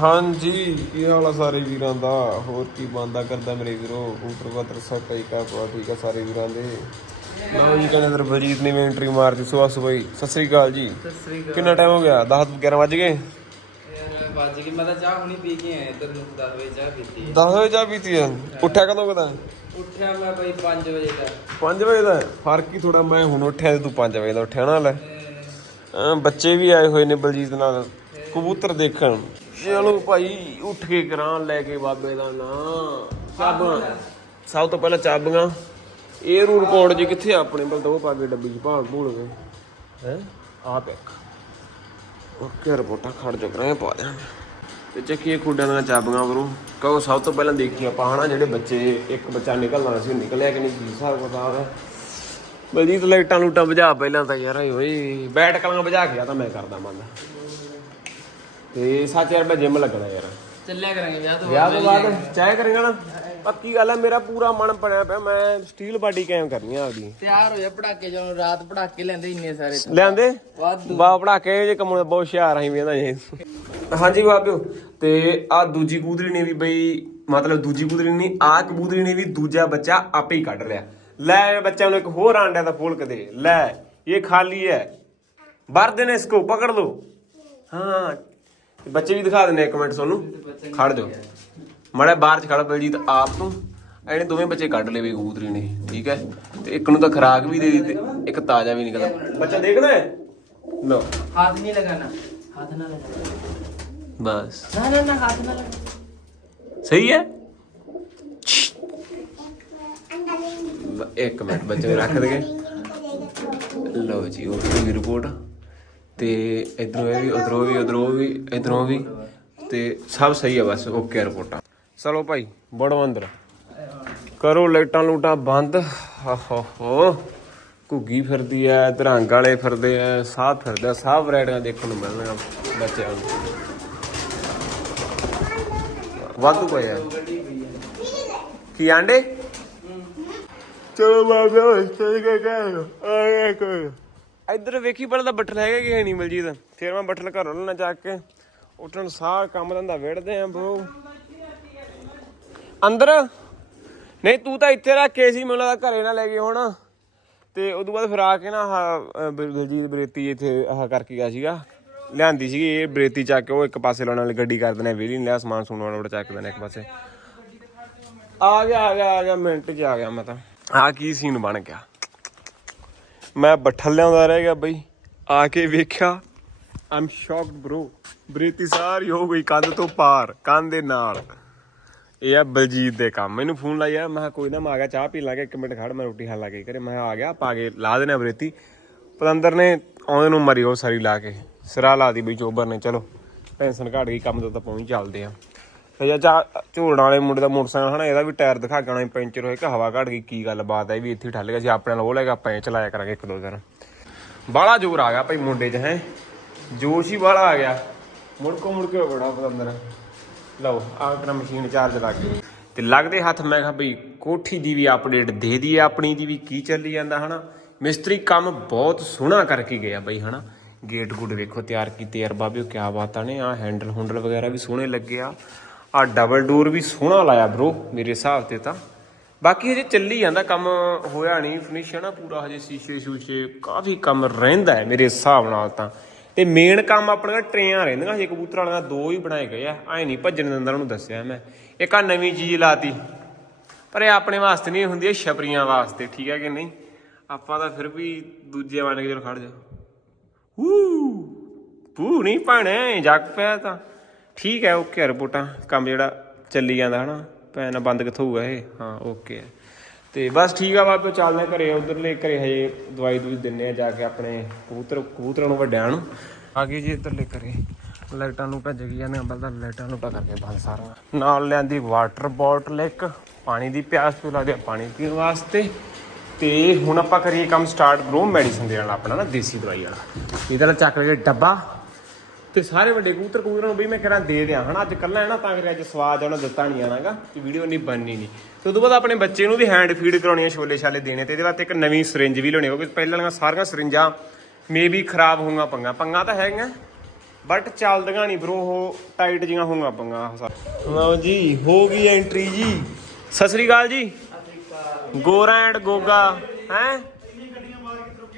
ਹਾਂਜੀ ਕੀ ਹਾਲ ਆ ਸਾਰੇ ਵੀਰਾਂ ਦਾ? ਹੋਰ ਕੀ ਬੰਦਾ ਕਰਦਾ ਮੇਰੇ ਵੀਰੋ? ਕਬੂਤਰ ਕਬੂਤਰ ਸਭ ਪਈ ਕਾ ਪਾ ਠੀਕ ਆ ਸਾਰੇ ਵੀਰਾਂ ਦੇ? ਲਓ ਜੀ ਕਹਿੰਦੇ ਦਰ ਬਲਜੀਤ ਨੇ ਐਂਟਰੀ ਮਾਰਤੀ ਸੁਬਹ ਹੀ। ਸਤਿ ਸ੍ਰੀ ਅਕਾਲ ਜੀ। ਸਤਿ ਸ੍ਰੀ ਅਕਾਲ। ਕਿੰਨਾ ਟਾਈਮ ਹੋ ਗਿਆ? 10 11 ਵੱਜ ਗਏ? ਵੱਜ ਗਈ ਮੈਂ ਤਾਂ ਚਾਹ ਹੁਣੀ ਪੀ ਕੇ ਆਇਆ ਇੱਧਰ ਨੂੰ 10 ਵਜੇ ਚਾਹ ਪੀਤੀ 10 ਵਜੇ ਚਾਹ ਪੀਤੀ ਆ? ਉੱਠਿਆ ਕਦੋਂ ਕਦਾ? ਉੱਠਿਆ ਮੈਂ ਬਈ 5 ਵਜੇ ਦਾ। 5 ਵਜੇ ਦਾ? ਫ਼ਰਕ ਹੀ ਥੋੜਾ ਮੈਂ ਹੁਣ ਉੱਠਿਆ ਤੇ ਤੂੰ 5 ਵਜੇ ਦਾ ਉੱਠਿਆ ਨਾ ਲੈ। ਬੱਚੇ ਵੀ ਆਏ ਹੋਏ ਨੇ ਬਲਜੀਤ ਨਾਲ। ਕਬੂਤਰ ਦੇਖਣ। ਚਲੋ ਭਾਈ ਉੱਠ ਕੇ ਕਰਾਂ ਲੈ ਕੇ ਬਾਬੇ ਦਾ ਨਾਂ। ਚਾਬਾਂ ਸਭ ਤੋਂ ਪਹਿਲਾਂ ਚਾਬੀਆਂ। ਇਹ ਰੂ ਰਿਕਾਰਡ ਜੀ ਕਿੱਥੇ ਆ ਆਪਣੇ ਬਲ ਦੋ ਪਾ ਕੇ ਡੱਬੀ ਚ ਭਾਲ ਭੂਲ ਗਏ। ਹੈ? ਆ ਪੈਕ। ਓਕੇ ਰਿਪੋਰਟਾਂ ਖੜ ਜਾ ਕਰਾਂ ਪਾ ਦਿਆਂ। ਤੇ ਚੱਕੀਏ ਖੁੱਡਾਂ ਨਾਲ ਚਾਬੀਆਂ ਬਰੂ। ਕਹੋ ਸਭ ਤੋਂ ਪਹਿਲਾਂ ਦੇਖੀ ਆਪਾਂ ਹਨਾ ਜਿਹੜੇ ਬੱਚੇ ਇੱਕ ਬੱਚਾ ਨਿਕਲਣਾ ਸੀ ਨਿਕਲਿਆ ਕਿ ਨਹੀਂ ਕੀ ਹਿਸਾਬ ਕਿਤਾਬ ਹੈ ਬਲਜੀਤ ਲਾਈਟਾਂ ਲੂਟਾਂ ਬੁਝਾ ਪਹਿਲਾਂ ਤਾਂ ਯਾਰ ਓਏ ਬੈਟ ਕਲਾਂ ਬੁਝਾ ਕੇ ਆ ਤਾਂ ਮੈਂ ਕਰਦਾ ਮੰਨ ਤੇ ਸੱਚ ਯਾਰ ਮੈਂ ਜਿਮ ਲੱਗਣਾ ਯਾਰ। ਚੱਲਿਆ ਕਰਾਂਗੇ ਵਿਆਹ ਤੋਂ ਵਿਆਹ ਤੋਂ ਬਾਅਦ ਚਾਹ ਕਰੇਗਾ ਨਾ ਪੱਕੀ ਗੱਲ ਹੈ ਮੇਰਾ ਪੂਰਾ ਮਨ ਬਣਿਆ ਪਿਆ ਮੈਂ ਸਟੀਲ ਬਾਡੀ ਕਾਇਮ ਕਰਨੀ ਆ ਆਪਦੀ। ਤਿਆਰ ਹੋ ਜਾ ਪੜਾਕੇ ਜਦੋਂ ਰਾਤ ਪੜਾਕੇ ਲੈਂਦੇ ਇੰਨੇ ਸਾਰੇ ਲਿਆਂਦੇ ਵਾਧੂ। ਬਾ ਪੜਾ ਕੇ ਜੇ ਕੰਮ ਬਹੁਤ ਹੁਸ਼ਿਆਰ ਅਸੀਂ ਵੇਂਦਾ ਜੇ ਹਾਂਜੀ ਬਾਬਿਓ ਤੇ ਆ ਦੂਜੀ ਕਬੂਤਰੀ ਨੇ ਵੀ ਬਈ ਮਤਲਬ ਦੂਜੀ ਕਬੂਤਰੀ ਨਹੀਂ ਆ ਕਬੂਤਰੀ ਨੇ ਵੀ ਦੂਜਾ ਬੱਚਾ ਆਪੇ ਹੀ ਕੱਢ ਲਿਆ। ਲੈ ਇਹ ਬੱਚਾ ਨੂੰ ਇੱਕ ਹੋਰ ਆਂਡਿਆਂ ਦਾ ਫੋਲਕ ਦੇ। ਲੈ ਇਹ ਖਾਲੀ ਹੈ। ਭਰ ਦੇਨੇ ਇਸਕੋ ਪਕੜ ਲੋ ਹਾਂ ਤੇ ਬੱਚੇ ਵੀ ਦਿਖਾ ਦਿੰਦੇ ਇੱਕ ਮਿੰਟ ਤੁਹਾਨੂੰ ਖੜ ਜਾਓ। ਮੜਾ ਬਾਹਰ ਚ ਖੜਾ ਬਲਜੀਤ ਆਪ ਤੂੰ। ਇਹਨੇ ਦੋਵੇਂ ਬੱਚੇ ਕੱਢ ਲਏ ਵੀ ਕਬੂਤਰੀ ਨੇ ਠੀਕ ਹੈ? ਤੇ ਇੱਕ ਨੂੰ ਤਾਂ ਖਰਾਕ ਵੀ ਦੇ ਦਿੱਤੀ ਇੱਕ ਤਾਜ਼ਾ ਵੀ ਨਿਕਲਦਾ। ਬੱਚਾ ਦੇਖਣਾ ਹੈ? ਲੋ ਹੱਥ ਨਹੀਂ ਲਗਾਣਾ ਹੱਥ ਨਾ ਲਗਾ ਬਸ। ਨਾ ਨਾ ਨਾ ਹੱਥ ਨਾ ਲਗਾ ਸਹੀ ਹੈ? ਇੱਕ ਮਿੰਟ ਬੱਚੇ ਨੂੰ ਰੱਖ ਦਗੇ ਲਓ ਜੀ ਉਹ ਵੀ ਰਿਪੋਰਟ ਤੇ ਇਧਰੋਂ ਇਹ ਵੀ, ਉਧਰੋਂ ਵੀ ਉਧਰੋਂ ਵੀ, ਇਧਰੋਂ ਵੀ ਤੇ ਸਭ ਸਹੀ ਹੈ ਬਸ ਓਕੇ ਰਿਪੋਰਟਾਂ। ਚਲੋ ਭਾਈ ਬੜੋ ਅੰਦਰ ਕਰੋ ਲਾਈਟਾਂ ਲੂਟਾਂ ਬੰਦ। ਹੋ ਹੋ ਘੁੱਗੀ ਫਿਰਦੀ ਐ, ਧਰੰਗ ਵਾਲੇ ਫਿਰਦੇ ਐ, ਸਾਹ ਫਿਰਦੇ ਆ ਸਭ ਵੈਰਾਈਟੀਆਂ ਦੇਖਣ ਨੂੰ ਮਿਲਣਗੀਆਂ ਬੱਚਿਆਂ ਨੂੰ। ਵਾਧੂ ਪਿਆ ਕੀ ਆਂਡੇ? ਚਲੋ ਬਾਬਾ ਸਹੀ ਕਹਿ ਕਹਿ ਆਏ ਕੋਈ। ਇੱਧਰ ਵੇਖੀ ਪਹਿਲਾਂ ਤਾਂ ਬੱਟਲ ਹੈਗਾ ਕਿ ਹੈ ਨਹੀਂ ਮਲਜੀਤ ਫਿਰ ਮੈਂ ਬੱਟਲ ਘਰੋਂ ਲੈਣਾ ਚੱਕ ਕੇ। ਉੱਠਣ ਸਾਰ ਕੰਮ ਧੰਦਾ ਵੇੜਦੇ ਆਂ ਬ్రో ਅੰਦਰ? ਨਹੀਂ, ਤੂੰ ਤਾਂ ਇੱਥੇ ਰੱਖ ਕੇ ਸੀ, ਮੈਨੂੰ ਲੱਗਦਾ ਘਰੇ ਨਾ ਲੈ ਗਏ ਹੁਣ। ਤੇ ਉਦੋਂ ਬਾਅਦ ਫਿਰ ਆ ਕੇ ਨਾ ਆਹ ਬਲਜੀਤ ਬਰੇਤੀ ਇੱਥੇ ਆਹ ਕਰਕੇ ਗਿਆ ਸੀਗਾ। ਲਿਆਂਦੀ ਸੀਗੀ ਇਹ ਬਰੇਤੀ ਚੱਕ ਕੇ, ਉਹ ਇੱਕ ਪਾਸੇ ਲਾਉਣ ਵਾਲੀ ਗੱਡੀ ਕਰ ਦਿੰਦੇ ਵੀਲੀ ਨਹੀਂ ਲਿਆ, ਸਮਾਨ ਸੁਣ ਵਾਲਾ ਚੱਕ ਦਿੰਦੇ ਇੱਕ ਪਾਸੇ। ਆ ਗਿਆ ਆ ਗਿਆ ਆ ਗਿਆ, ਮਿੰਟ 'ਚ ਆ ਗਿਆ ਮੈਂ ਤਾਂ। ਆ ਕੀ ਸੀਨ ਬਣ ਗਿਆ? ਮੈਂ ਬੱਠਲ ਲਿਆਉਂਦਾ ਰਹਿ ਗਿਆ ਬਈ। ਆ ਕੇ ਵੇਖਿਆ। ਆਮ ਸ਼ੌਕਡ bro ਬ੍ਰੇਤੀ ਸਾਰੀ ਹੋ ਗਈ ਕੰਧ ਤੋਂ ਪਾਰ, ਕੰਧ ਦੇ ਨਾਲ। ਇਹ ਆ ਬਲਜੀਤ ਦੇ ਕੰਮ। ਮੈਨੂੰ ਫੋਨ ਲਾਇਆ ਮੈਂ ਕਿਹਾ ਕੋਈ ਨਾ, ਮੈਂ ਆ ਗਿਆ, ਚਾਹ ਪੀ ਲਾਂਗੇ, ਇੱਕ ਮਿੰਟ ਖੜ, ਮੈਂ ਰੋਟੀ ਖਾ ਲਾ ਕੇ ਕਰੇ ਮੈਂ ਕਿਹਾ ਆ ਗਿਆ ਪਾ ਕੇ ਲਾ ਦੇਣਾ ਬ੍ਰੇਤੀ। ਪਤੰਦਰ ਨੇ ਆਉਂਦੇ ਨੂੰ ਮਰੀ ਉਹ ਸਾਰੀ ਲਾ ਕੇ। ਸਿਰਾ ਲਾ ਦੀ ਬਈ, ਚੋਬਰ ਨੇ। ਚਲੋ ਟੈਨਸ਼ਨ ਘਟ ਗਈ, ਕੰਮ ਤੋਂ ਤਾਂ ਪਹੁੰਚ ਚੱਲਦੇ ਆ। ਤੇ ਜਾਂ ਝੋਲਣ ਵਾਲੇ ਮੁੰਡੇ ਦਾ ਮੋਟਰਸਾਈਕਲ ਹਨਾ, ਇਹਦਾ ਵੀ ਟਾਇਰ ਦਿਖਾ ਕੇ ਆਉਣਾ ਪੈਂਚਰ ਹੋਏ ਕਿ ਹਵਾ ਘਟ ਗਈ, ਕੀ ਗੱਲ ਬਾਤ ਹੈ ਵੀ ਇੱਥੇ ਠੱਲ ਗਿਆ ਸੀ, ਆਪਣੇ ਨਾਲ ਉਹ ਲੈ ਆਪਾਂ ਇਹ ਚਲਾਇਆ ਕਰਾਂਗੇ ਇੱਕ ਦੋ ਦਿਨ। ਬਾਹਲਾ ਜ਼ੋਰ ਆ ਗਿਆ ਭਾਈ ਮੁੰਡੇ 'ਚ, ਹੈ। ਜੋਸ਼ ਹੀ ਬਾਹਲਾ ਆ ਗਿਆ। ਮੁੜਕੋ ਮੁੜਕੇ ਬੜਾ ਪਤੰਦਰ ਲਓ, ਆਹ ਤੇਰਾ ਮਸ਼ੀਨ ਚਾਰਜ ਲੱਗ ਗਈ ਤੇ ਲੱਗਦੇ ਹੱਥ ਮੈਂ ਕਿਹਾ ਬਈ, ਕੋਠੀ ਦੀ ਵੀ ਅਪਡੇਟ ਦੇ ਦਈਏ, ਆਪਣੀ ਦੀ ਵੀ ਕੀ ਚੱਲੀ ਜਾਂਦਾ, ਹਨਾ। ਮਿਸਤਰੀ ਕੰਮ ਬਹੁਤ ਸੋਹਣਾ ਕਰਕੇ ਗਿਆ ਬਈ, ਹਨਾ। ਗੇਟ ਗੁੱਡ ਵੇਖੋ, ਤਿਆਰ ਕੀਤੇ, ਯਾਰ ਬਾਬਿਓ, ਕਿਆ ਬਾਤਾਂ ਨੇ ਆ ਹੈਂਡਲ ਹੁੰਡਲ ਵਗੈਰਾ ਵੀ ਸੋਹਣੇ ਲੱਗੇ ਆ। ਆ ਡਬਲ ਡੋਰ ਵੀ ਸੋਹਣਾ ਲਾਇਆ ਬ్రో ਮੇਰੇ ਹਿਸਾਬ ਤੇ ਤਾਂ। ਬਾਕੀ ਹਜੇ ਚੱਲੀ ਜਾਂਦਾ, ਕੰਮ ਹੋਇਆ ਨਹੀਂ ਫਿਨਿਸ਼ ਹੈ ਨਾ ਪੂਰਾ, ਹਜੇ ਸ਼ੀਸ਼ੇ ਸ਼ੂਸ਼ੇ ਕਾਫੀ ਕੰਮ ਰਹਿੰਦਾ ਹੈ ਮੇਰੇ ਹਿਸਾਬ ਨਾਲ ਤਾਂ। ਤੇ ਮੇਨ ਕੰਮ ਆਪਣੀਆਂ ਟਰੇਆਂ ਰਹਿੰਦੀਆਂ, ਹਜੇ ਕਬੂਤਰ ਵਾਲਿਆਂ ਦਾ ਦੋ ਹੀ ਬਣਾਏ ਗਏ ਆ, ਐ ਨਹੀਂ ਭੱਜਣ ਦਿੰਦਾ ਉਹਨੂੰ ਦੱਸਿਆ ਮੈਂ। ਇੱਕ ਆ ਨਵੀਂ ਚੀਜ਼ ਲਾਤੀ, ਪਰ ਇਹ ਆਪਣੇ ਵਾਸਤੇ ਨਹੀਂ ਹੁੰਦੀ ਹੈ ਛਪਰੀਆਂ ਵਾਸਤੇ, ਠੀਕ ਹੈ ਕਿ ਨਹੀਂ? ਆਪਾਂ ਤਾਂ ਫਿਰ ਵੀ ਦੂਜੇ ਬਣ ਕੇ ਜਦੋਂ ਖੜ ਜਾ ਹੂ ਪੂ ਨਹੀਂ ਪਾਣੇ ਜੱਗ ਪਿਆ ਤਾਂ। ਠੀਕ ਹੈ ਓਕੇ ਰਿਪੋਰਟਾਂ। ਕੰਮ ਜਿਹੜਾ ਚੱਲੀ ਜਾਂਦਾ ਹਨਾ, ਭੈਣ ਬੰਦ ਕਿੱਥੋਂ ਹੋਊਗਾ ਇਹ? ਹਾਂ ਓਕੇ ਹੈ ਤੇ ਬਸ ਠੀਕ ਆ, ਬਾਬੇ ਚੱਲਦੇ ਹਾਂ ਘਰੇ, ਉਧਰਲੇ ਘਰੇ ਹਜੇ ਦਵਾਈ ਦੂਈ ਦਿੰਨੇ ਆ ਜਾ ਕੇ ਆਪਣੇ ਕਬੂਤਰ, ਕਬੂਤਰਾਂ ਨੂੰ, ਵੱਡਿਆਂ ਨੂੰ। ਆ ਗਏ ਜੀ ਇੱਧਰਲੇ ਘਰੇ। ਲਾਈਟਾਂ ਨੂੰ ਭੱਜ ਗਈਆਂ ਨੇ ਬਲਦਾ ਲਾਈਟਾਂ ਨੂੰ ਕਰਕੇ ਬੰਦ ਸਾਰਾ ਨਾਲ ਲਿਆਂਦੀ ਵਾਟਰ ਬੋਟਲ ਇੱਕ, ਪਾਣੀ ਦੀ ਪਿਆਸ ਪਿਲਾ ਦੇ, ਪਾਣੀ ਪੀਣ ਵਾਸਤੇ। ਤੇ ਹੁਣ ਆਪਾਂ ਕਰੀਏ ਕੰਮ ਸਟਾਰਟ ਬਰੋ ਮੈਡੀਸਨ ਦੇ ਨਾਲ ਆਪਣਾ ਨਾ, ਦੇਸੀ ਦਵਾਈ ਵਾਲਾ। ਇਹਦਾ ਨਾਲ ਚੱਕ ਲਈਏ ਡੱਬਾ। ਤੇ ਸਾਰੇ ਵੱਡੇ ਕਬੂਤਰ ਕਬੂਤਰਾਂ ਨੂੰ ਵੀ ਮੈਂ ਕਰਾਂ ਦੇ ਦਿਆਂ, ਹਨਾ? ਅੱਜ ਕੱਲਾ ਹੈ ਨਾ, ਤਾਂ ਕਰਕੇ ਅੱਜ ਸਵਾਦ ਉਹਨਾਂ ਦਿੱਤਾ ਨਹੀਂ ਆਣਾਗਾ ਤੇ ਵੀਡੀਓ ਨਹੀਂ ਬਣਨੀ ਨਹੀਂ ਤੇ ਉਦੋਂ ਬਾਅਦ ਆਪਣੇ ਬੱਚੇ ਨੂੰ ਵੀ ਹੈਂਡ ਫੀਡ ਕਰਾਉਣੀਆਂ ਛੋਲੇ ਛਾਲੇ ਦੇਣੇ ਤੇ ਇਹਦੇ ਵਾਸਤੇ ਇੱਕ ਨਵੀਂ ਸਿਰਿੰਜ ਵੀ ਲਿਆਉਣੀ ਕਿਉਂਕਿ ਪਹਿਲਾਂ ਸਾਰੀਆਂ ਸਿਰਿੰਜਾਂ ਮੇ ਵੀ ਖਰਾਬ ਹੋਊਗਾ ਪੰਗਾ। ਪੰਗਾ ਤਾਂ ਹੈਗੀਆਂ ਬਟ ਚੱਲਦੀਆਂ ਨਹੀਂ ਬ్రో ਉਹ ਟਾਈਟ ਜੀਆਂ ਹੋਊਗਾ ਪੰਗਾ ਲਓ ਜੀ, ਹੋ ਗਈ ਐਂਟਰੀ ਜੀ। ਸਤਿ ਸ੍ਰੀ ਅਕਾਲ ਜੀ। ਗੋਰਾ ਐਂਡ ਗੋਗਾ, ਹੈ?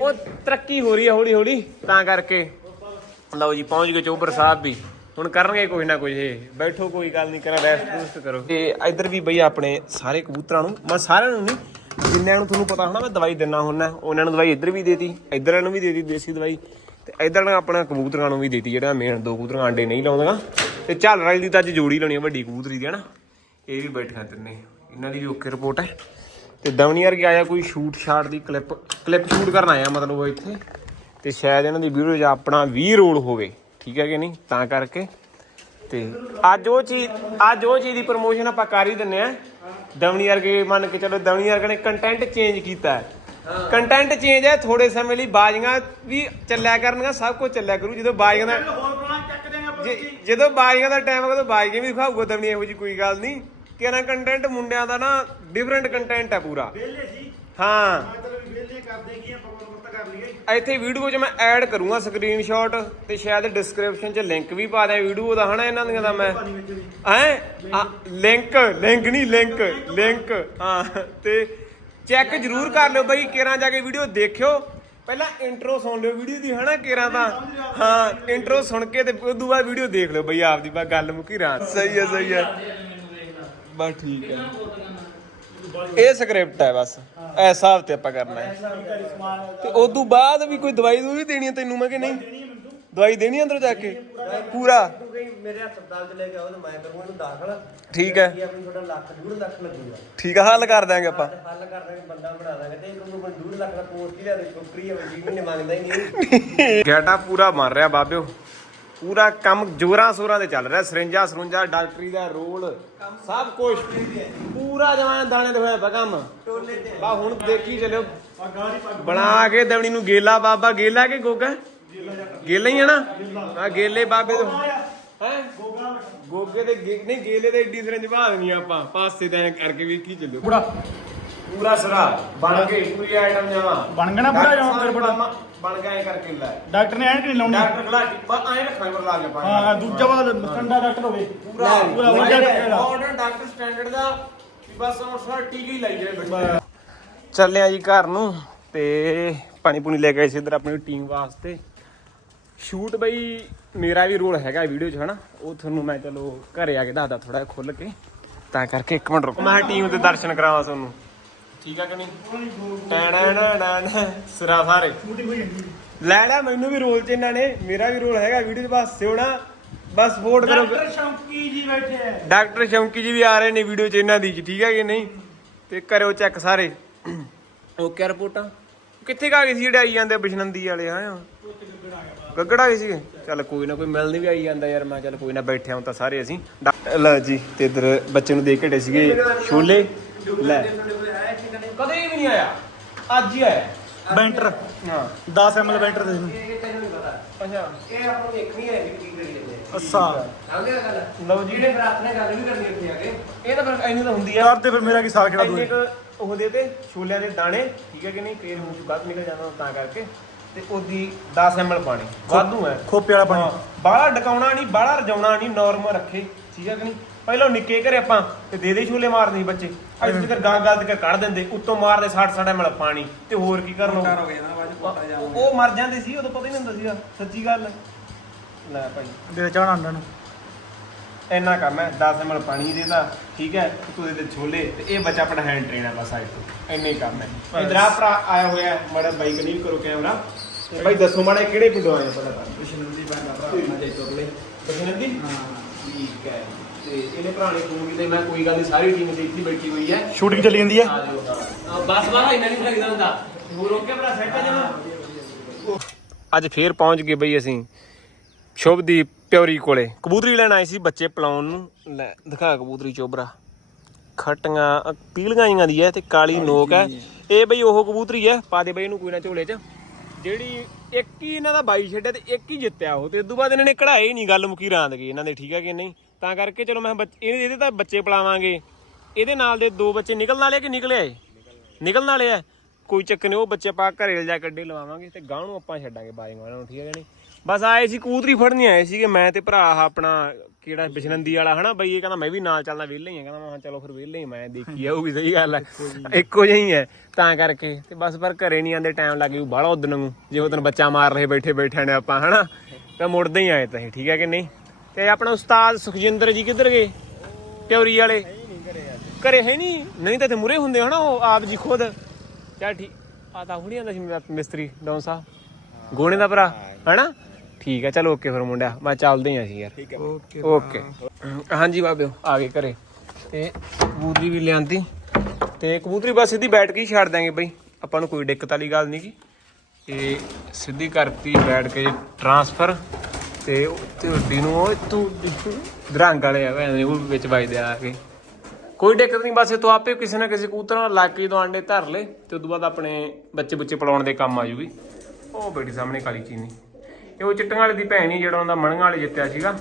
ਉਹ ਤਰੱਕੀ ਹੋ ਰਹੀ ਹੈ ਹੌਲੀ ਹੌਲੀ ਤਾਂ ਕਰਕੇ। ਲਓ ਜੀ, ਪਹੁੰਚ ਗਏ ਚੋਬਰ ਸਾਹਿਬ ਵੀ। ਹੁਣ ਕਰਨਗੇ ਕੋਈ ਨਾ ਕੁਝ ਇਹ। ਬੈਠੋ, ਕੋਈ ਗੱਲ ਨਹੀਂ, ਕਰਾਂ ਰੈਸਟ ਰੂਸਟ ਕਰੋ। ਤੇ ਇੱਧਰ ਵੀ ਬਈ ਆਪਣੇ ਸਾਰੇ ਕਬੂਤਰਾਂ ਨੂੰ, ਮੈਂ ਸਾਰਿਆਂ ਨੂੰ ਨਹੀਂ, ਜਿੰਨਿਆਂ ਨੂੰ ਤੁਹਾਨੂੰ ਪਤਾ ਹੋਣਾ, ਮੈਂ ਦਵਾਈ ਦਿੰਨਾ ਹੁੰਦਾ ਉਹਨਾਂ ਨੂੰ ਦਵਾਈ ਇੱਧਰ ਵੀ ਦੇਤੀ ਇੱਧਰ ਨੂੰ ਵੀ ਦੇਤੀ ਦੇਸੀ ਦਵਾਈ। ਤੇ ਇੱਧਰ ਨੂੰ ਆਪਣਾ ਕਬੂਤਰਾਂ ਨੂੰ ਵੀ ਦੇਤੀ ਜਿਹੜਾ ਮੇਨ, ਦੋ ਕਬੂਤਰਾਂ ਆਂਡੇ ਨਹੀਂ ਲਾਉਂਦਾ ਤੇ ਝੱਲ ਰਾਈ ਦੀ ਤਾਂ ਅੱਜ ਜੋੜੀ ਲਾਉਣੀ ਆ, ਵੱਡੀ ਕਬੂਤਰੀ ਦੀ, ਹਨਾ? ਇਹ ਵੀ ਬੈਠੀਆਂ ਤਿੰਨੇ। ਇਹਨਾਂ ਦੀ ਵੀ ਓਕੇ ਰਿਪੋਰਟ ਹੈ। ਤੇ ਦਮਨੀਅਰ ਵਰਗੇ ਆਇਆ ਕੋਈ ਸ਼ੂਟ ਸ਼ਾਟ ਦੀ ਕਲਿੱਪ ਕਲਿੱਪ ਸ਼ੂਟ ਕਰਨ ਆਇਆ, ਮਤਲਬ ਉਹ ਇੱਥੇ। ਤੇ ਸ਼ਾਇਦ ਇਹਨਾਂ ਦੀ ਵੀਡੀਓ 'ਚ ਆਪਣਾ 20 ਰੋਲ ਹੋਵੇ ਠੀਕ ਹੈ ਕਿ ਨਹੀਂ? ਤਾਂ ਕਰਕੇ। ਤੇ ਅੱਜ ਉਹ ਚੀਜ਼ ਅੱਜ ਉਹ ਚੀਜ਼ ਦੀ ਪ੍ਰੋਮੋਸ਼ਨ ਆਪਾਂ ਕਰ ਹੀ ਦਿੰਨੇ ਆ ਦਵਨੀ ਵਰਗੇ ਮੰਨ ਕੇ ਚਲੋ ਦਵਨੀ ਵਰਗੇ ਨੇ ਕੰਟੈਂਟ ਚੇਂਜ ਕੀਤਾ ਹੈ। ਕੰਟੈਂਟ ਚੇਂਜ ਹੈ ਥੋੜੇ ਸਮੇਂ ਲਈ ਬਾਜ਼ੀਆਂ ਵੀ ਚੱਲਿਆ ਕਰਨਗੀਆਂ ਸਭ ਕੁਝ ਚੱਲਿਆ ਕਰੂ। ਜਦੋਂ ਬਾਜ਼ੀਆਂ ਦਾ ਜਦੋਂ ਬਾਜ਼ੀਆਂ ਦਾ ਟਾਈਮ ਆਗਾ ਤਾਂ ਬਾਜ਼ੀਆਂ ਵੀ ਦਿਖਾਊਗਾ ਦਵਨੀ ਇਹੋ ਜੀ ਕੋਈ ਗੱਲ ਨਹੀਂ। ਕਿ ਨਾ ਕੰਟੈਂਟ ਮੁੰਡਿਆਂ ਦਾ ਨਾ ਡਿਫਰੈਂਟ ਕੰਟੈਂਟ ਹੈ ਪੂਰਾ। ਹਾਂ। ਮਤਲਬ ਵੀ ਵਿਹਲੇ ਕਰਦੇ ਕੀ ਆਪਾਂ ਗੁਰਮਤ ਕਰ ਲਈਏ। ਇੱਥੇ ਵੀਡੀਓ 'ਚ ਮੈਂ ਐਡ ਕਰੂੰਗਾ ਸਕਰੀਨਸ਼ਾਟ ਤੇ ਸ਼ਾਇਦ ਡਿਸਕ੍ਰਿਪਸ਼ਨ 'ਚ ਲਿੰਕ ਵੀ ਪਾ ਦਿਆਂ ਵੀਡੀਓ ਦਾ ਹਨਾ ਇਹਨਾਂ ਦੀਆਂ ਦਾ ਮੈਂ? ਹੈ? ਲਿੰਕ ਲਿੰਕ ਨਹੀਂ ਲਿੰਕ ਲਿੰਕ ਹਾਂ ਤੇ ਚੈੱਕ ਜ਼ਰੂਰ ਕਰ ਲਿਓ ਬਈ ਕੇਰਾਂ ਜਾ ਕੇ ਵੀਡੀਓ ਦੇਖਿਓ। ਪਹਿਲਾਂ ਇੰਟਰੋ ਸੁਣ ਲਿਓ ਵੀਡੀਓ ਦੀ ਹਨਾ ਕੇਰਾਂ ਤਾਂ ਹਾਂ ਇੰਟਰੋ ਸੁਣ ਕੇ ਤੇ ਉਦੋਂ ਬਾਅਦ ਵੀਡੀਓ ਦੇਖ ਲਿਓ ਬਈ ਆਪਦੀ ਬਾ ਗੱਲ ਮੁੱਕੀ ਰਾਤ। ਸਹੀ ਹੈ ਸਹੀ ਹੈ। ਬਸ ਠੀਕ ਹੈ। ਇਹ ਸਕ੍ਰਿਪਟ ਹੈ ਬਸ। ਇਸ ਹਿਸਾਬ ਤੇ ਆਪਾਂ ਕਰਨਾ ਹੈ। ਘਰੇ ਸਮਾਨ ਤੇ ਬਾਅਦ ਵੀ ਕੋਈ ਦਵਾਈ ਦੂਈ ਦੇਣੀ ਹੈ ਤੈਨੂੰ? ਮੈਂ ਕਿ ਨਹੀਂ। ਦਵਾਈ ਦੇਣੀ ਹੈ ਅੰਦਰੋਂ ਜਾ ਕੇ? ਪੂਰਾ? ਮੇਰੇ ਹਸਪਤਾਲ ਚ ਲੈ ਕੇ ਆਓ ਤੇ ਮੈਂ ਕਰੂੰਗਾ ਇਹਨੂੰ ਦਾਖਲ ਠੀਕ ਹੈ। ਕੀ ਆਪਣੀ ਤੁਹਾਡਾ ਲੱਖ ਡੂਢ ਲੱਖ ਲੱਗੂਗਾ ਠੀਕ ਆ ਹੱਲ ਕਰ ਦਾਂਗੇ ਆਪਾਂ। ਹੱਲ ਕਰ ਦਾਂਗੇ ਬੰਦਾ ਬਣਾ ਦਾਂਗੇ ਤੇ ਇਹਨੂੰ ਕੋਈ ਡੂਢ ਲੱਖ ਦਾ ਪੋਸਟ ਹੀ ਲਿਆ ਦੇ ਛੋਕਰੀ ਹੈ ਜੀ ਮਹੀਨੇ ਮੰਗਦਾ ਹੀ ਨਹੀਂ ਗੇਟਾ ਪੂਰਾ ਬਣ ਰਿਹਾ ਬਾਬਿਓ। ਪੂਰਾ ਕੰਮ ਜੋਰਾਂ ਸੋਰਾਂ ਤੇ ਚੱਲ ਰਿਹਾ। ਸਰਿੰਜਾ ਸਰੁੰਜਾ ਡਾਕਟਰੀ ਦਾ ਰੋਲ, ਸਭ ਕੁਝ ਪੂਰਾ ਜਮਾਂ ਦਾਣੇ ਤੇ ਹੋਇਆ ਪਿਆ ਕੰਮ। ਟੋਲੇ ਤੇ। ਬਾ ਹੁਣ ਦੇਖੀ ਚੱਲਿਓ। ਆ ਗਾੜੀ ਪੱਗ ਬਣਾ। ਕੇ ਦਵਣੀ ਨੂੰ ਗੇਲਾ ਬਾਬਾ ਗੇਲਾ ਕੇ ਗੋਗਾ? ਗੇਲਾ ਹੀ ਆ ਨਾ? ਆ ਗੇਲੇ ਬਾਬੇ ਹੈ? ਗੋਗਾ ਗੋਗੇ ਦੇ ਗੇ- ਨਹੀਂ ਗੇਲੇ ਦੇ ਏਡੀ ਸਰੰਜ ਬਣਾ ਦੇਣੀ ਆਪਾਂ। ਪਾਸੇ ਤੇ ਐਂ ਕਰਕੇ ਵੇਖੀ ਚੱਲਿਓ। ਬੁੜਾ ਪੂਰਾ ਸਰਾ। ਬਣ ਕੇ ਪੂਰੀ ਆਈਟਮ ਜਾਵਾ ਬਣ ਗਿਆ ਨਾ ਬੁੜਾ ਜਾਮ ਤੇਰੇ ਬੜਾ ਬਣ ਗਿਆ ਐਂ ਕਰਕੇ ਲੈ। ਡਾਕਟਰ ਨੇ ਐਨਕ ਨਹੀਂ ਲਾਉਣੀ? ਡਾਕਟਰ ਗਲਾ ਟਿੱਪਾ ਐਂ ਰੱਖਣਾ ਪਰ ਲਾ ਕੇ ਪਾ ਹਾਂ ਦੂਜਾ ਵਾਲਾ ਠੰਡਾ ਡਾਕਟਰ ਹੋਵੇ। ਪੂਰਾ। ਪੂਰਾ ਵਧੀਆ ਡਾਕਟਰ ਦਾ ਮਾਡਰਨ ਡਾਕਟਰ ਸਟੈਂਡਰਡ ਦਾ ਵੀ ਬਸ ਹੁਣ ਸਾਰਾ ਟੀਕੇ ਹੀ ਲਾਈ ਜਾਏ ਬੱਚੇ। ਚੱਲੇ ਆ ਜੀ ਘਰ ਨੂੰ ਤੇ ਪਾਣੀ ਪੂਣੀ ਲੈ ਕੇ ਆਏ ਸੀ ਇੱਧਰ ਆਪਣੀ ਟੀਮ ਵਾਸਤੇ। ਸ਼ੂਟ ਬਈ, ਮੇਰਾ ਵੀ ਰੋਲ ਹੈਗਾ ਵੀਡੀਓ 'ਚ, ਹਨਾ? ਉਹ ਤੁਹਾਨੂੰ ਮੈਂ ਚਲੋ ਘਰੇ ਆ ਕੇ ਦੱਸਦਾ ਥੋੜਾ ਖੁੱਲ ਕੇ। ਤਾਂ ਕਰਕੇ ਇੱਕ ਮਿੰਟ ਰੁਕੋ, ਮੈਂ ਟੀਮ ਦੇ ਦਰਸ਼ਨ ਕਰਾਵਾਂ ਤੁਹਾਨੂੰ। ਠੀਕ ਆ ਕਿ ਨਹੀਂ? ਟੈਣਾ ਸਿਰਾ ਸਾਰੇ। ਮੂਟੀ ਲੈ ਲਿਆ ਮੈਨੂੰ ਵੀ ਰੋਲ 'ਚ ਇਹਨਾਂ ਨੇ, ਮੇਰਾ ਵੀ ਰੋਲ ਹੈਗਾ ਵੀਡੀਓ 'ਚ, ਬਸ, ਸਿਉਣਾ। ਬਸ ਸਪੋਰਟ ਕਰੋ। ਡਾਕਟਰ ਸ਼ੌਂਕੀ ਜੀ ਬੈਠੇ ਆ। ਡਾਕਟਰ ਸ਼ੌਂਕੀ ਜੀ ਵੀ ਆ ਰਹੇ ਨੇ ਵੀਡੀਓ 'ਚ ਇਹਨਾਂ ਦੀ ਠੀਕ ਹੈ ਕਿ ਨਹੀਂ? ਤੇ ਕਰਿਓ ਚੈੱਕ ਸਾਰੇ। ਓਕੇ ਰਿਪੋਰਟਾਂ। ਕਿੱਥੇ ਕਾ ਗਏ ਸੀ ਜਿਹੜੇ ਆਈ ਜਾਂਦੇ ਬਿਸ਼ਨੰਦੀ ਵਾਲੇ ਹਾਂ? ਗੱਗੜ ਗਏ ਸੀਗੇ? ਚੱਲ ਕੋਈ ਨਾ ਕੋਈ ਮਿਲਣ ਵੀ ਆਈ ਜਾਂਦਾ ਯਾਰ ਮੈਂ ਚੱਲ ਕੋਈ ਨਾ ਬੈਠੇ ਹਾਂ ਤਾਂ ਸਾਰੇ ਅਸੀਂ। ਲਓ ਜੀ ਤੇ ਇਧਰ ਬੱਚੇ ਨੂੰ ਦੇ ਕੇ ਢੇ ਸੀਗੇ ਛੋਲੇ। ਲੈ। ਕਦੇ ਵੀ ਨਹੀਂ ਆਇਆ। ਅੱਜ ਹੀ ਆਇਆ। ਬੈਂਟਰ। ਹਾਂ। 10 ਐਮਐਲ ਬੈਂਟਰ ਦੇ ਪਤਾ ਅੱਛਾ। ਇਹ ਆਪਾਂ ਨੂੰ ਦੇਖਣੀ ਹੈ ਕਿ ਕੀ ਕਰੀ ਜਾਂਦੇ ਆ। ਅੱਛਾ। ਸਮਝਿਆ ਗੱਲ? ਲਓ ਜੀ। ਜਿਹੜੇ ਫਿਰ ਆਪਣੇ ਗੱਲ ਵੀ ਕਰਨੀ ਉੱਥੇ ਆ ਕੇ। ਇਹ ਤਾਂ ਫਿਰ ਐਨੀ ਤਾਂ ਹੁੰਦੀ ਆ। ਯਾਰ ਤੇ ਫਿਰ ਮੇਰਾ ਕੀ ਸਾਗ ਛੜਾ ਇੰਨੇ ਦੂਏ ਕੁ ਉਹਦੇ ਤੇ ਛੋਲਿਆਂ ਦੇ ਦਾਣੇ ਠੀਕ ਹੈ ਕਿ ਨਹੀਂ? ਨਿਕਲ ਜਾਂਦਾ ਤਾਂ ਕਰਕੇ। ਤੇ ਉਹਦੀ 10 ml ਪਾਣੀ। ਵਾਧੂ ਹੈ। ਖੋਪੇ ਵਾਲਾ ਪਾਣੀ। ਬਾਹਲਾ ਡਕਾਉਣਾ ਨਹੀਂ ਬਾਹਲਾ ਰਜਾਉਣਾ ਨਹੀਂ ਨਾਰਮਲ ਰੱਖੇ। ਠੀਕ ਹੈ ਕਿ ਨਹੀਂ? ਪਹਿਲਾਂ ਨਿੱਕੇ ਘਰੇ ਆਪਾਂ ਤੇ ਦੇ ਦੇ ਛੋਲੇ ਮਾਰਦੇ ਸੀ ਬੱਚੇ। ਅੱਜ ਤੱਕ ਗਾਂ ਗਾਂ ਤੱਕ ਕੱਢ ਦਿੰਦੇ ਉੱਤੋਂ ਮਾਰਦੇ 60 60 ml ਪਾਣੀ ਤੇ ਹੋਰ ਕੀ ਕਰਨ ਹੋ ਗਿਆ ਨਾ ਬਾਅਦ ਚ ਪੋਟਾ ਜਾ ਉਹ ਮਰ ਜਾਂਦੇ ਸੀ ਉਦੋਂ ਪਤਾ ਹੀ ਨਹੀਂ ਹੁੰਦਾ ਸੀਗਾ ਸੱਚੀ ਗੱਲ ਹੈ। ਲੈ ਭਾਈ। ਦੇ ਚਾਹਣਾ ਅੰਡਾਂ ਨੂੰ। ਇੰਨਾ ਕੰਮ ਹੈ 10 ml ਪਾਣੀ ਦੇਦਾ ਠੀਕ ਹੈ ਤੇ ਤੂੰ ਇਹਦੇ ਛੋਲੇ ਤੇ ਇਹ ਬੱਚਾ ਆਪਣਾ ਹੈਂਡ ਟ੍ਰੇਨ ਹੈ ਬਸ ਸਾਈਡ ਤੋਂ। ਇੰਨੇ ਹੀ ਕੰਮ ਹੈ। ਇਧਰ ਆ ਭਰਾ ਆਇਆ ਹੋਇਆ ਮੜਾ ਬਾਈਕ ਨਹੀਂ ਕਰੋ ਕੈਮਰਾ ਤੇ ਬਾਈ ਦੱਸੋ ਮਾੜਾ ਕਿਹੜੇ ਪਿੰਡੋਂ ਆਏ ਹੋ ਪਹਿਲਾਂ ਤਾਂ? ਬਿਸ਼ਨੰਦੀ ਬੰਦਾ ਭਰਾ ਮੈਂ ਦੇ ਤੋਰਲੇ ਬਸਨੰਦੀ? ਹਾਂ। ਠੀਕ ਹੈ। ਤੇ ਇਹਨੇ ਭਰਾ ਨੇ ਫੋਨ ਕੀਤਾ ਮੈਂ ਕੋਈ ਗੱਲ ਨਹੀਂ ਸਾਰੀ ਟੀਮ ਤੇ ਇੱਥੇ ਬੈਠੀ ਹੋਈ ਹੈ। ਸ਼ੂਟਿੰਗ ਚੱਲੀ ਜਾਂਦੀ ਹੈ? ਆ ਜਾਓ ਹਾਂ ਬਸ ਬਾਹਰ ਇੰਨਾ ਨਹੀਂ ਲੱਗਦਾ ਹੁੰਦਾ ਹੋਰ ਓਕੇ ਭਰਾ ਸੈੱਟ ਆ ਜਾਣਾ ਅੱਜ ਫੇਰ ਪਹੁੰਚ ਗਏ ਬਈ ਅਸੀਂ ਸ਼ੁਭਦੀਪ ਪਿਉਰੀ ਕੋਲੇ। ਕਬੂਤਰੀ ਲੈਣ ਆਏ ਸੀ ਬੱਚੇ ਪਲਾਉਣ ਨੂੰ। ਲੈ ਦਿਖਾ ਕਬੂਤਰੀ ਚੋਬਰਾ। ਖਟੀਆਂ ਅ, ਪੀਲੀਆਂ ਜਿਹੀਆਂ ਦੀ ਹੈ ਤੇ ਕਾਲੀ ਨੋਕ ਹੈ। ਇਹ ਬਈ ਉਹ ਕਬੂਤਰੀ ਹੈ ਪਾ ਦੇ ਬਈ ਇਹਨੂੰ ਕੋਈ ਨਾ ਝੋਲੇ 'ਚ। ਜਿਹੜੀ ਇੱਕ ਹੀ ਇਹਨਾਂ ਦਾ ਬਾਈ ਛੱਡਿਆ ਤੇ ਇੱਕ ਹੀ ਜਿੱਤਿਆ ਉਹ। ਤੇ ਤੋਂ ਬਾਅਦ ਇਹਨਾਂ ਨੇ ਕਢਾਈ ਨਹੀਂ ਗੱਲ ਮੁਕੀ ਰਾਂਦ ਗਈ। ਇਹਨਾਂ ਦੇ ਠੀਕ ਹੈ ਕਿ ਨਹੀਂ? ਤਾਂ ਕਰਕੇ ਚਲੋ ਮੈਂ ਬੱਚ- ਇਹ- ਇਹਦੇ ਤਾਂ ਬੱਚੇ ਪਲਾਵਾਂਗੇ ਇਹਦੇ ਨਾਲ ਦੇ ਦੋ ਬੱਚੇ ਨਿਕਲਣ ਵਾਲੇ ਕਿ ਨਿਕਲੇ ਆਏ ਨਿਕਲਣ ਵਾਲੇ ਆ? ਕੋਈ ਚੱਕਰ ਨਹੀਂ, ਉਹ ਬੱਚੇ ਆਪਾਂ ਘਰੇ ਲਿਜਾ ਕੇ ਅੱਡੇ ਲਵਾਵਾਂਗੇ ਤੇ ਗਾਂ ਨੂੰ ਆਪਾਂ ਛੱਡਾਂਗੇ ਬਾਈ ਨੂੰ, ਠੀਕ ਹੈ ਕਿ ਨਹੀਂ? ਬਸ ਆਏ ਸੀ, ਕੂਤਰੀ ਫੜਨੀ ਆਏ ਸੀਗੇ। ਮੈਂ ਤੇ ਭਰਾ ਆਹ ਆਪਣਾ ਕਿਹੜਾ ਬਿਸ਼ਨੰਦੀ ਵਾਲਾ ਹਨਾ ਬਈ ਇਹ ਕਹਿੰਦਾ ਮੈਂ ਵੀ ਨਾਲ ਚੱਲਦਾ ਵਿਹਲੇ ਹੀ ਆ। ਕਹਿੰਦਾ ਮੈਂ ਚਲੋ ਫਿਰ ਵਿਹਲੇ ਹੀ ਮੈਂ ਦੇਖੀ ਆਊਗੀ ਸਹੀ ਗੱਲ ਹੈ ਇੱਕੋ ਜਿਹਾ ਹੀ ਹੈ ਤਾਂ ਕਰਕੇ। ਤੇ ਬਸ ਪਰ ਘਰੇ ਨਹੀਂ ਆਂਦੇ ਟਾਈਮ ਲੱਗ ਜੂ ਬਾਹਲਾ ਉਦਣ ਨੂੰ। ਜੇ ਉਦੋਂ ਬੱਚਾ ਮਾਰ ਰਹੇ ਬੈਠੇ ਬੈਠੇ ਨੇ ਆਪਾਂ ਹਨਾ। ਤਾਂ ਮੁੜਦੇ ਹੀ ਆਏ ਤਾਂ ਠੀਕ ਹੈ ਕਿ ਨਹੀਂ? ਤੇ ਆਪਣਾ ਉਸਤਾਦ ਸੁਖਜਿੰਦਰ ਜੀ ਕਿੱਧਰ ਗਏ? ਪਿਉਰੀ ਵਾਲੇ? ਘਰੇ ਹੈ ਨਹੀਂ? ਨਹੀਂ ਤਾਂ ਤੇ ਮੁਰੇ ਹੁੰਦੇ ਹਨਾ ਉਹ ਆਪ ਜੀ ਖੁਦ। ਚੱਲ ਠੀਕ ਆ ਤਾਂ ਹੁਣੀ ਆਂਦਾ ਸੀ ਮੇਰਾ ਮਿਸਤਰੀ ਡੌਨ ਸਾਹਿਬ। ਗੋਣੇ ਦਾ ਭਰਾ ਹਨਾ? ਠੀਕ ਹੈ ਚਲ ਓਕੇ ਫਿਰ ਮੁੰਡਿਆ ਮੈਂ ਚੱਲਦੇ ਆਂ ਅਸੀਂ ਯਾਰ। ਠੀਕ ਹੈ ਓਕੇ ਓਕੇ ਹਾਂਜੀ ਬਾਬਿਓ ਆ ਗਏ ਘਰੇ। ਤੇ ਕਬੂਤਰੀ ਵੀ ਲਿਆਂਦੀ। ਤੇ ਕਬੂਤਰੀ ਬਸ ਸਿੱਧੀ ਬੈਠ ਕੇ ਹੀ ਛੱਡ ਦਾਂਗੇ ਬਈ। ਆਪਾਂ ਨੂੰ ਕੋਈ ਦਿੱਕਤ ਵਾਲੀ ਗੱਲ ਨਹੀਂ ਗੀ ਤੇ ਸਿੱਧੀ ਕਰਤੀ ਬੈਠ ਕੇ ਟਰਾਂਸਫਰ ਤੇ ਤੇ ਹੱਡੀ ਨੂੰ ਉਹ ਤੂੰ ਦਰੰਗ ਵਾਲੇ ਆ ਭੈਣ ਉਹ ਵਿੱਚ ਵੱਜਦੇ ਆ ਕੇ। ਕੋਈ ਦਿੱਕਤ ਨਹੀਂ ਬਸ ਇਹ ਤੋਂ ਆਪੇ ਕਿਸੇ ਨਾ ਕਿਸੇ ਕਬੂਤਰਾਂ ਨਾਲ ਲੱਗ ਕੇ ਜਦੋਂ ਆਂਡੇ ਧਰ ਲੇ ਤੇ ਉਦੋਂ ਬਾਅਦ ਆਪਣੇ ਬੱਚੇ ਬੁੱਚੇ ਪਲਾਉਣ ਦੇ ਕੰਮ ਆ ਜੂਗੀ। ਉਹ ਬੇਟੀ ਸਾਹਮਣੇ ਕਾਲੀ ਚੀਨੀ। ਇਹ ਉਹ ਚਿੱਟੀਆਂ ਵਾਲੇ ਦੀ ਭੈਣ ਹੀ ਜਿਹੜਾ ਉਹਦਾ ਮਣੀਆਂ ਵਾਲੇ ਜਿੱਤਿਆ ਸੀਗਾ।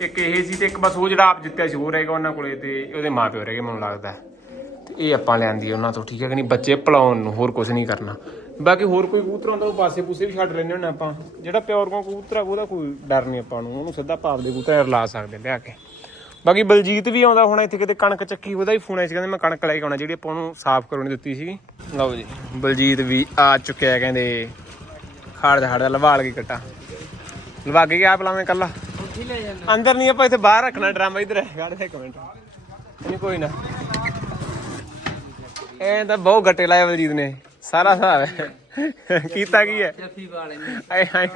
ਇੱਕ ਇਹ ਸੀ ਤੇ ਇੱਕ ਬਸ ਉਹ ਜਿਹੜਾ ਆਪ ਜਿੱਤਿਆ ਸੀ, ਉਹ ਰਹੇਗਾ ਉਹਨਾਂ ਕੋਲੇ ਤੇ ਉਹਦੇ ਮਾਪਿਓ ਰਹਿ ਗਏ ਮੈਨੂੰ ਲੱਗਦਾ। ਤੇ ਇਹ ਆਪਾਂ ਲਿਆਂਦੀ ਉਹਨਾਂ ਤੋਂ, ਠੀਕ ਹੈ ਕਿ ਨਹੀਂ? ਬੱਚੇ ਪਲਾਉਣ ਨੂੰ ਹੋਰ ਕੁਝ ਨਹੀਂ ਕਰਨਾ। ਬਾਕੀ ਹੋਰ ਕੋਈ ਕਬੂਤਰ ਹੁੰਦਾ ਉਹ ਪਾਸੇ ਪੂਸੇ ਵੀ ਛੱਡ ਲੈਂਦੇ ਹੁੰਦੇ ਆਪਾਂ। ਜਿਹੜਾ ਪਿਓਰ ਕੋ ਕਬੂਤਰ ਆ, ਉਹਦਾ ਕੋਈ ਡਰ ਨਹੀਂ ਆਪਾਂ ਨੂੰ। ਉਹਨੂੰ ਸਿੱਧਾ ਪਾਪ ਦੇ ਕਬੂਤਰ ਲਾ ਸਕਦੇ ਲਿਆ ਕੇ। ਬਾਕੀ ਬਲਜੀਤ ਵੀ ਆਉਂਦਾ ਹੁਣ ਇੱਥੇ ਕਿਤੇ, ਕਣਕ ਚੱਕੀ, ਉਹਦਾ ਵੀ ਫੋਨ ਆਇਆ ਸੀ, ਕਹਿੰਦੇ ਮੈਂ ਕਣਕ ਲੈ ਕੇ ਆਉਣਾ, ਜਿਹੜੀ ਆਪਾਂ ਉਹਨੂੰ ਸਾਫ਼ ਕਰਵਾਉਣੀ ਦਿੱਤੀ ਸੀਗੀ ਲਓ ਜੀ, ਬਲਜੀਤ ਵੀ ਆ ਚੁੱਕਿਆ ਕਹਿੰਦੇ। ਖਾੜ ਦਾ ਖਾੜ ਲਵਾ ਲਗੀ ਕਟਾ। ਲਵਾ ਕੇ ਆਪ ਲਾਵੇਂ ਕੱਲਾ ਅੰਦਰ ਨਹੀਂ ਆਪਾਂ ਇੱਥੇ ਬਾਹਰ ਰੱਖਣਾ ਡਰਾਮਾ ਇਧਰ ਖੜ ਦੇ ਇੱਕ ਮਿੰਟ। ਨਹੀਂ ਕੋਈ ਨਾ। ਇਹ ਤਾਂ ਬਹੁਤ ਗੱਟੇ ਲਾਏ ਬਲਜੀਤ ਨੇ ਸਾਰਾ ਹਿਸਾਬ ਹੈ। ਕੀਤਾ ਕੀ ਹੈ? ਜੱਫੀ ਵਾਲੇ ਨੇ ਆਏ ਹਾਏ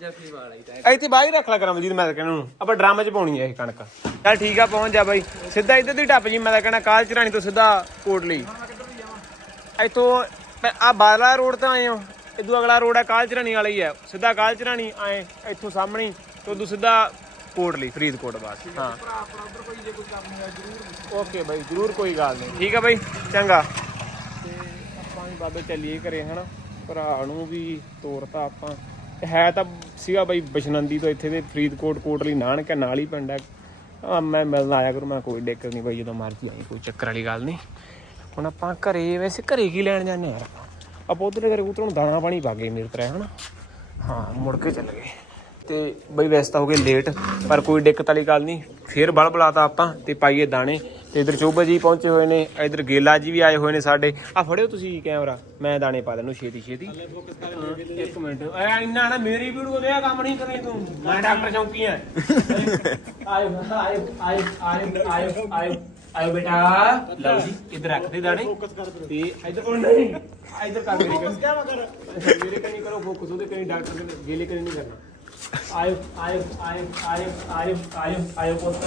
ਜੱਫੀ ਵਾਲੇ ਤਾਂ। ਇੱਥੇ ਬਾਹਰ ਹੀ ਰੱਖ ਲਾ ਕਰਾਂ ਮਜੀਦ ਮੈਂ ਤਾਂ ਕਹਿਣਾ ਨੂੰ ਆਪਾਂ ਡਰਾਮੇ 'ਚ ਪਾਉਣੀ ਹੈ ਇਹ ਕਣਕ। ਚੱਲ ਠੀਕ ਆ ਪਹੁੰਚ ਜਾ ਬਾਈ। ਸਿੱਧਾ ਇੱਧਰ ਦੀ ਟੱਪ ਜੀ ਮੈਂ ਤਾਂ ਕਹਿਣਾ ਕਾਲ ਚਰਾਣੀ ਤੋਂ ਸਿੱਧਾ ਕੋਟਲੀ। ਇੱਥੋਂ ਆ ਬਾਦਲਾ ਰੋਡ ਤੋਂ ਆਏ ਹੋ। ਇਦੋਂ ਅਗਲਾ ਰੋਡ ਹੈ ਕਾਲ ਚਰਾਣੀ ਵਾਲਾ ਹੀ ਹੈ ਸਿੱਧਾ ਕਾਲ ਚਰਾਣੀ ਆਏ ਇੱਥੋਂ ਸਾਹਮਣੇ ਹੀ ਤੇ ਉਦੋਂ ਸਿੱਧਾ ਕੋਟਲੀ ਫਰੀਦਕੋਟ ਬਾਅਦ ਹਾਂ। ਓਕੇ ਬਾਈ ਜਰੂਰ ਕੋਈ ਗੱਲ ਨਹੀਂ। ਠੀਕ ਆ ਬਾਈ ਚੰਗਾ। ਤੇ ਆਪਾਂ ਵੀ ਬਾਬੇ ਚੱਲੀਏ ਘਰੇ ਹਨਾ? ਭਰਾ ਨੂੰ ਵੀ ਤੋਰਤਾ ਆਪਾਂ। ਹੈ ਤਾਂ ਸੀਗਾ ਬਾਈ ਬਸ਼ਨੰਦੀ ਤੋਂ ਇੱਥੇ ਦੇ ਫਰੀਦਕੋਟ ਕੋਟਲੀ ਨਾਨਕਾ ਨਾਲ ਹੀ ਪਿੰਡ ਹੈ ਆ ਮੈਂ ਮਿਲਣ ਆਇਆ ਕਰੂੰ ਮੈਂ ਕੋਈ ਦਿੱਕਤ ਨਹੀਂ ਬਾਈ ਜਦੋਂ ਮਰਜ਼ੀ ਆਈ ਕੋਈ ਚੱਕਰ ਵਾਲੀ ਗੱਲ ਨਹੀਂ। ਹੁਣ ਆਪਾਂ ਘਰੇ ਵੈਸੇ ਘਰੇ ਕੀ ਲੈਣ ਜਾਂਦੇ ਯਾਰ ਆਪਾਂ? ਆਪਾਂ ਉਧਰ ਘਰੇ ਉਧਰ ਨੂੰ ਦਾਣਾ ਪਾਣੀ ਪਾ ਗਏ ਮੇਰੇ ਤਰ੍ਹਾਂ ਹਨਾ? ਹਾਂ ਮੁੜ ਕੇ ਚੱਲ ਗਏ। ਤੇ ਬਈ ਵੈਸੇ ਤਾਂ ਹੋ ਗਏ ਲੇਟ ਪਰ ਕੋਈ ਦਿੱਕਤ ਵਾਲੀ ਗੱਲ ਨਹੀਂ। ਫੇਰ ਬਲ ਬਲਾਤਾ ਆਪਾਂ ਤੇ ਪਾਈਏ ਦਾਣੇ। ਤੇ ਇਧਰ ਚੋਬਾ ਜੀ ਪਹੁੰਚੇ ਹੋਏ ਨੇ ਇਧਰ ਗੇਲਾ ਜੀ ਵੀ ਆਏ ਹੋਏ ਨੇ ਸਾਡੇ। ਆ ਫੜਿਓ ਤੁਸੀਂ ਕੈਮਰਾ ਮੈਂ ਦਾਣੇ ਪਾ ਦੇਣੂ ਛੇਤੀ ਛੇਤੀ। ਇੱਕ ਮਿੰਟ। ਐ ਇੰਨਾ ਨਾ ਮੇਰੀ ਵੀਡੀਓ ਦੇ ਆ ਕੰਮ ਨਹੀਂ ਕਰਨੀ ਤੂੰ। ਮੈਂ ਡਾਕਟਰ ਚੌਂਕੀ ਆ। ਆਇਓ ਬੰਦਾ ਆਇਓ ਆਇਓ ਆਇਓ। ਆਇਓ ਬੇਟਾ। ਲਓ ਜੀ ਇਧਰ ਰੱਖ ਦੇ ਦਾਣੇ ਤੇ ਇਧਰ ਕੋਲ ਨਹੀਂ ਇਧਰ ਕਰ ਮੇਰੇ ਕਰ? ਮੇਰੇ ਕਨੀ ਕਰੋ ਫੋਕਸ ਉਹਦੇ ਕਨੀ ਡਾਕਟਰ ਦੇ ਗੇਲੇ ਕਨੀ ਨਹੀਂ ਕਰਨਾ। ਆਇਓ ਆਇਓ ਆਇਓ ਆਇਓ ਆਇਓ ਆਇਓ ਆਇਓ ਪੁੱਤ।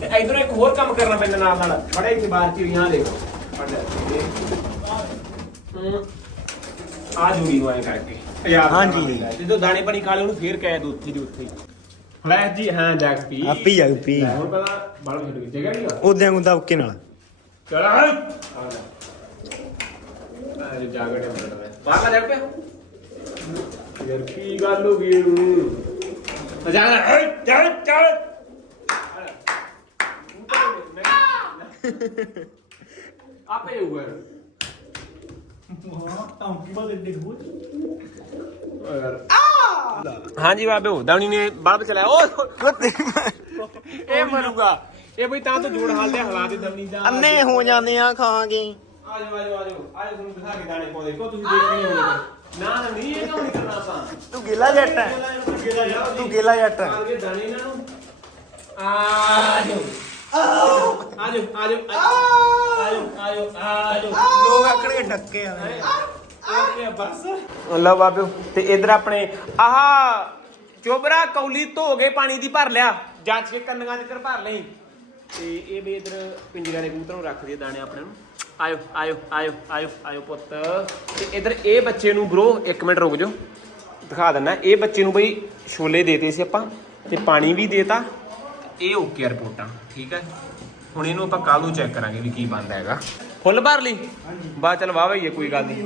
ਤੇ ਇਧਰ ਇੱਕ ਹੋਰ ਕੰਮ ਕਰਨਾ ਪੈਂਦਾ ਨਾਲ ਨਾਲ। ਬੜਾ ਇੱਥੇ ਬਾਹਰ ਚਿੜੀਆਂ ਦੇਖੋ। ਆ ਜੂੜੀ ਨੂੰ ਐ ਕਰਕੇ। ਯਾਰ ਹਾਂਜੀ। ਜਦੋਂ ਦਾਣੇ ਪਾਣੀ ਖਾ ਲਏ ਉਹਨੂੰ ਫੇਰ ਕਹਿ ਦੋ ਉੱਥੇ ਦੀ ਉੱਥੇ ਲੈ ਜੀ ਹਾਂ ਜਗ ਪੀ ਆਪੇ ਜਾਊ ਪੀ। ਲੈ, ਹੁਣ ਪਹਿਲਾਂ ਬਾਲ ਛੱਡ ਗਈ ਜਗ੍ਹਾ ਨਹੀਂ ਆ? ਉਦਿਆਂ ਗੁੰਦਾ ਓਕੇ ਨਾਲ। ਚਲ ਆ ਜੇ ਜਾਗੜੇ ਹੁੰਦਾ ਮੈਂ ਬਾਹਰ ਜਾ ਪਿਆ ਯਾਰ ਕੀ ਗੱਲ ਹੋ ਗਈ ਇਹਨੂੰ ਆ ਚੱਲ ਚੱਲ ਆਪੇ ਹੋਊਗਾ ਹਾਂਜੀ ਬਾਬੇ ਦਾਣੀ ਨੇ ਬਲਬ ਚਲਾਇਆ ਓ ਇਹ ਮਰੂਗਾ। ਇਹ ਬਈ ਤਾਂ ਤੋਂ ਜੋੜ ਹਾਲ ਦੇ ਹਾਲਾਤ ਦੇ ਦਮਨੀ ਦਾ। ਅੰਨੇ ਹੋ ਜਾਂਦੇ ਆ ਖਾਵਾਂਗੇ। ਆ ਜਾਓ ਆ ਜਾਓ ਆ ਜਾਓ ਆ ਜਾਓ ਤੁਹਾਨੂੰ ਦਿਖਾ ਕੇ ਦਾਣੇ ਪਾਉਂਦੇ। ਕੋ ਤੁਸੀਂ ਦੇਖ ਨਹੀਂ ਨਾ ਨਾ ਨਹੀਂ ਇਹ ਕਿਉਂ ਨਹੀਂ ਕਰਨਾ ਆਪਾਂ? ਤੂੰ ਗੇਲਾ ਜੱਟ ਹੈ। ਤੂੰ ਗੇਲਾ ਜੱਟ ਹੈ। ਦਾਣੇ ਇਹਨਾਂ ਨੂੰ ਆ। ਜਾਓ ਆ ਜਾਓ ਆ ਜਾਓ ਆ ਜਾਓ ਆ ਜਾਓ ਆ ਜਾਓ ਲੋਕ ਆਖਣਗੇ ਡੱਕੇ ਆ ਓਕੇ ਬਸ ਲਓ ਬਾਬਿਓ ਤੇ ਇਧਰ ਆਪਣੇ ਆਹ ਚੋਬਰਾ ਕੌਲੀ ਧੋ ਕੇ ਪਾਣੀ ਦੀ ਭਰ ਲਿਆ। ਜਾਂਚ ਕੇ ਕੰਨਾਂ ਦੇ ਕਰ ਭਰ ਲਈ। ਤੇ ਇਹ ਵੀ ਇਧਰ ਪਿੰਜਰੇ ਦੇ ਕਬੂਤਰ ਨੂੰ ਰੱਖ ਦਈਏ ਦਾਣੇ ਆਪਣੇ ਨੂੰ। ਆਇਓ ਆਇਓ ਆਇਓ ਆਇਓ ਆਇਓ ਪੁੱਤ। ਤੇ ਇਧਰ ਇਹ ਬੱਚੇ ਨੂੰ ਬ్రో 1 ਮਿੰਟ ਰੁਕ ਜਾਓ। ਦਿਖਾ ਦਿੰਨਾ ਇਹ ਬੱਚੇ ਨੂੰ ਬਈ ਛੋਲੇ ਦੇਤੇ ਸੀ ਆਪਾਂ ਤੇ ਪਾਣੀ ਵੀ ਦੇਤਾ। ਇਹ ਓਕੇ ਰਿਪੋਰਟਾਂ ਠੀਕ ਹੈ? ਹੁਣ ਇਹਨੂੰ ਆਪਾਂ ਕੱਲ ਨੂੰ ਚੈੱਕ ਕਰਾਂਗੇ ਵੀ ਕੀ ਬਣਦਾ ਹੈਗਾ। ਫੁੱਲ ਭਰ ਲਈ? ਬਾਅਦ ਚਲ ਵਾਹ ਭਈਏ ਕੋਈ ਗੱਲ ਨਹੀਂ।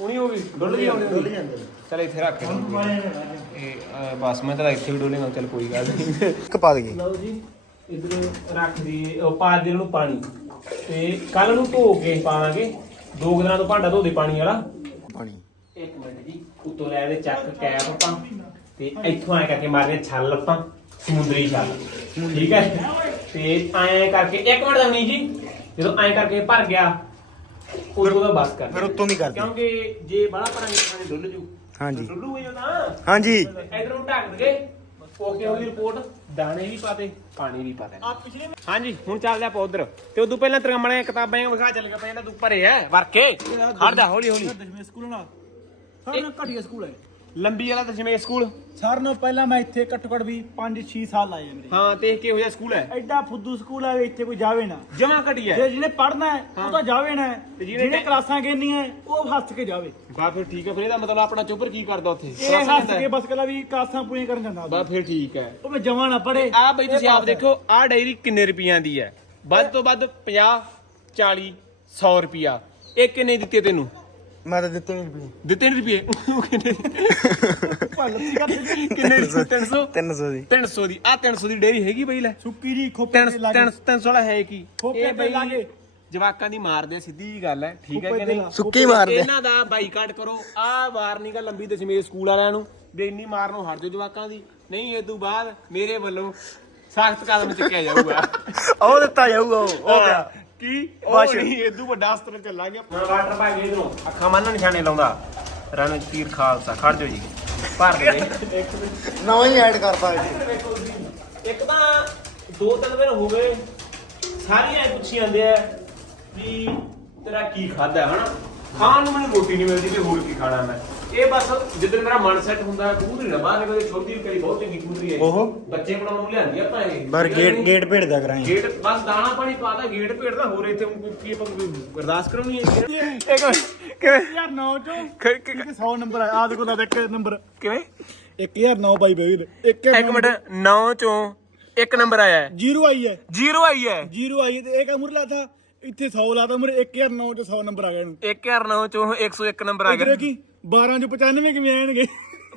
ਉਣੀ ਹੋ ਗਈ? ਡੁੱਲ ਗਈ ਡੁੱਲ ਜਾਂਦੇ ਚਲ ਇੱਥੇ ਰੱਖ ਇਹ ਬਸ ਮੈਂ ਤਾਂ ਇੱਥੇ ਵੀ ਡੋਲੇਗਾ ਚਲ ਕੋਈ ਗੱਲ ਨਹੀਂ। ਇੱਕ ਪਾ ਦਈਏ। ਲਓ ਜੀ ਇਧਰ ਰੱਖ ਦੀ ਉਹ ਪਾ ਦੇ ਨੂੰ ਪਾਣੀ। ਤੇ ਕੱਲ ਨੂੰ ਧੋ ਕੇ ਪਾਵਾਂਗੇ। ਦੋ ਦਿਨਾਂ ਤੋਂ ਭਾਂਡਾ ਧੋ ਦੇ ਪਾਣੀ ਵਾਲਾ। ਪਾਣੀ। ਇੱਕ ਮਿੰਟ ਜੀ ਉੱਤੋਂ ਲੈ ਦੇ ਚੱਕ ਕੈਪ ਆਪਾਂ। ਤੇ ਇੱਥੋਂ ਐ ਕਰਕੇ ਮਾਰਨੇ ਛੱਲ ਆਪਾਂ। ਸਮੁੰਦਰੀ ਛੱਲ ਠੀਕ ਹੈ? ਤੇ ਐ ਕਰਕੇ ਇੱਕ ਮਿੰਟ ਦਾ ਜੀ ਜਦੋਂ ਐ ਕਰਕੇ ਭਰ ਗਿਆ ਉਦੋਂ ਦਾ ਬਸ ਕਰ ਫਿਰ ਉੱਤੋਂ ਦੀ ਕਰ ਦਿਓ। ਕਿਉਂਕਿ ਜੇ ਬੜਾ ਭਰਾਂਗੇ ਤਾਂ ਡੁੱਲ ਜੂ ਹਾਂਜੀ। ਡੁੱਲੂ ਹੋ ਤਾਂ। ਹਾਂਜੀ। ਇਧਰੋਂ ਢੱਕ ਦਗੇ ਓਕੇ ਉਹਦੀ ਰਿਪੋਰਟ ਦਾਣੇ ਵੀ ਪਾਤੇ ਪਾਣੀ ਵੀ ਪਾਤੇ। ਹਾਂਜੀ ਹੁਣ ਚੱਲਦੇ ਆਪਾਂ ਉਧਰ। ਤੇ ਉਦੋਂ ਪਹਿਲਾਂ ਤੇਰੀਆਂ ਮਣੇ ਕਿਤਾਬਾਂ ਵਿਖਾ ਚੱਲ ਗਿਆ ਪਹਿਲਾਂ ਤੂੰ ਭਰੇ ਐ ਵਰਕੇ। ਖੜ ਜਾ ਹੌਲੀ ਹੌਲੀ ਦਸ਼ਮੇਸ਼ ਸਕੂਲ ਨਾਲ ਨਾਲੋਂ ਘਟੀਆ ਸਕੂਲ ਹੈ। ਲੰਬੀ ਵਾਲਾ ਦਸ਼ਮੇਸ਼ ਸਕੂਲ? ਸਾਰਿਆਂ ਨਾਲੋਂ ਪਹਿਲਾਂ ਮੈਂ ਇੱਥੇ ਘੱਟੋ ਘੱਟ ਵੀ 5-6 ਸਾਲ ਲਾਏ ਆ ਮੇਰੇ। ਹਾਂ ਤੇ ਇਹ ਕਿਹੋ ਜਿਹਾ ਸਕੂਲ ਹੈ? ਐਡਾ ਫੁੱਦੂ ਸਕੂਲ ਹੈ ਵੀ ਇੱਥੇ ਕੋਈ ਜਾਵੇ ਨਾ। ਜਮਾ ਘਟੀ ਹੈ। ਜੇ ਜਿਹਨੇ ਪੜਨਾ ਹੈ ਉਹ ਤਾਂ ਜਾਵੇ ਨਾ। ਤੇ ਜਿਹਨੇ ਕਲਾਸਾਂ ਗੇਨੀਆਂ ਹੈ, ਉਹ ਹੱਸ ਕੇ ਜਾਵੇ। ਬਾ ਫਿਰ ਠੀਕ ਹੈ ਫਿਰ ਇਹਦਾ ਮਤਲਬ ਆਪਣਾ ਚੋਪਰ ਕੀ ਕਰਦਾ ਉੱਥੇ? ਇਹ ਹੱਸ ਕੇ ਬਸ ਕਲਾ ਵੀ ਕਲਾਸਾਂ ਪੂਰੀਆਂ ਕਰਨ ਜਾਂਦਾ ਬਾ ਫਿਰ ਠੀਕ ਹੈ। ਉਹ ਮੈਂ ਜਮਾ ਨਾ ਪੜੇ ਆ ਬਈ ਤੁਸੀਂ ਆਪ ਦੇਖੋ ਆ ਡਾਇਰੀ ਕਿੰਨੇ ਰੁਪਈਆਂ ਦੀ ਹੈ? ਵੱਧ ਤੋਂ ਵੱਧ 50 40 100 ਰੁਪਿਆ ਇਹ ਕਿੰਨੇ ਦਿੱਤੇ ਤੈਨੂੰ? ਮੈਂ ਤਾਂ ਦਿੱਤੇ ਨਹੀਂ ਰੁਪਏ। ਦਿੱਤੇ ਨਹੀਂ ਰੁਪਏ? ਉਹ ਕਿੰਨੇ? ਲੱਸੀ ਕਰ ਦਿੱਤੀ। ਕਿੰਨੇ 300 300 ਦੀ। 300 ਦੀ। ਆ 300 ਦੀ ਡੇਰੀ ਹੈਗੀ ਬਈ ਲੈ। ਸੁੱਕੀ ਜੀ ਖੋਪੇ ਦੇ 300 ਲਾਗੇ 300 ਵਾਲਾ ਹੈ ਕੀ ਖੋਪੇ ਇਹ ਤੇ ਬਈ ਲਾਗੇ। ਜਵਾਕਾਂ ਦੀ ਮਾਰਦੇ ਸਿੱਧੀ ਜੀ ਗੱਲ ਹੈ। ਠੀਕ ਹੈ ਕਿ ਨਹੀਂ? ਸੁੱਕੀ ਮਾਰਦੇ ਇਹਨਾਂ ਦਾ ਬਾਈਕਾਟ ਕਰੋ। ਆ ਵਾਰਨਿੰਗ ਆ ਲੰਬੀ ਦਸ਼ਮੇਸ਼ ਸਕੂਲ ਵਾਲਿਆਂ ਨੂੰ। ਵੀ ਇੰਨੀ ਮਾਰਨੋਂ ਹਟ ਜਾਓ ਜਵਾਕਾਂ ਦੀ। ਨਹੀਂ ਇਹ ਤੋਂ ਬਾਅਦ ਮੇਰੇ ਵੱਲੋਂ ਸਖਤ ਕਦਮ ਚੁੱਕਿਆ ਜਾਊਗਾ। ਉਹ ਦਿੱਤਾ ਜਾਊਗਾ ਉਹ। ਉਹ ਗਿਆ। ਕੀ? ਬਸ। ਉਹ ਨਹੀਂ ਇਦੋਂ ਵੱਡਾ ਅਸਤਰ ਚੱਲਾਂਗੇ ਵਾਟਰ ਪਾ ਕੇ ਇਧਰੋਂ ਅੱਖਾਂ ਮੰਨ ਨਿਸ਼ਾਨੇ ਲਾਉਂਦਾ। ਰਣ ਤੀਰ ਖਾਲਸਾ ਖੜ ਜਾਓ ਜੀ। ਭਰ ਦੇ ਨਵਾਂ ਹੀ ਐਡ ਕਰਤਾ ਜੀ। ਇੱਕ ਤਾਂ ਦੋ ਤਿੰਨ ਦਿਨ ਹੋ ਗਏ ਸਾਰੀਆਂ ਪੁੱਛੀ ਜਾਂਦੇ ਆ ਵੀ ਤੇਰਾ ਕੀ ਖਾਦਾ ਹਨਾ? ਖਾਣ ਨੂੰ ਮੈਨੂੰ ਰੋਟੀ ਨਹੀਂ ਮਿਲਦੀ ਤੇ ਹੋਰ ਕੀ ਖਾਣਾ ਮੈਂ? ਇਹ ਬਸ ਜਿੱਦਣ ਮੇਰਾ ਮਨ ਸੈੱਟ ਹੁੰਦਾ ਕਬੂਤਰੀ ਨਾ ਬਾਹਰ ਨਿਕਲਦੇ ਛੋਟੀ ਕਰੀ ਬਹੁਤ ਚੰਗੀ ਕਬੂਤਰੀ ਹੈ। ਓਹੋ। ਬੱਚੇ ਬਣਾਉਣ ਨੂੰ ਲਿਆਂਦੀ ਆਪਾਂ ਇਹ। ਬਰ ਗੇਟ ਗੇਟ ਭੇੜਦਾ ਕਰਾਂਗੇ। ਗੇਟ ਬਸ ਦਾਣਾ ਪਾਣੀ ਪਾਦਾ ਗੇਟ ਭੇੜਦਾ ਹੋਰ ਇੱਥੇ ਕੀ ਆਪਾਂ ਕੋਈ ਅਰਦਾਸ ਕਰਾਉਣੀ ਹੈ? ਇੱਕ ਮਿੰਟ ਕਿਵੇਂ ਯਾਰ 9 ਚੋਂ ਕ- ਕ- 100 ਨੰਬਰ ਆ ਆਦ ਕੋਲ ਦਾ ਇੱਕ ਨੰਬਰ। ਕਿਵੇਂ? 1009 ਬਾਈ ਬਈ ਇੱਕ ਇੱਕ ਮਿੰਟ 9 ਚੋਂ ਇੱਕ ਨੰਬਰ ਆਇਆ ਹੈ। ਜ਼ੀਰੋ ਆਈ ਹੈ। ਜ਼ੀਰੋ ਆਈ ਹੈ। ਜ਼ੀਰੋ ਆਈ ਹੈ ਤੇ ਇੱਕ ਅਮਰ ਲਾਤਾ ਇੱਥੇ 100 ਲਾਤਾ ਮਰੇ 1009 ਚ 100 ਨੰਬਰ ਆ ਗਏ ਇਹਨੂੰ। 1009 ਚੋਂ 101 ਨੰਬਰ ਆ ਗਿਆ ਕੀ 12 ਚ 95 ਕਿਵੇਂ ਆਣਗੇ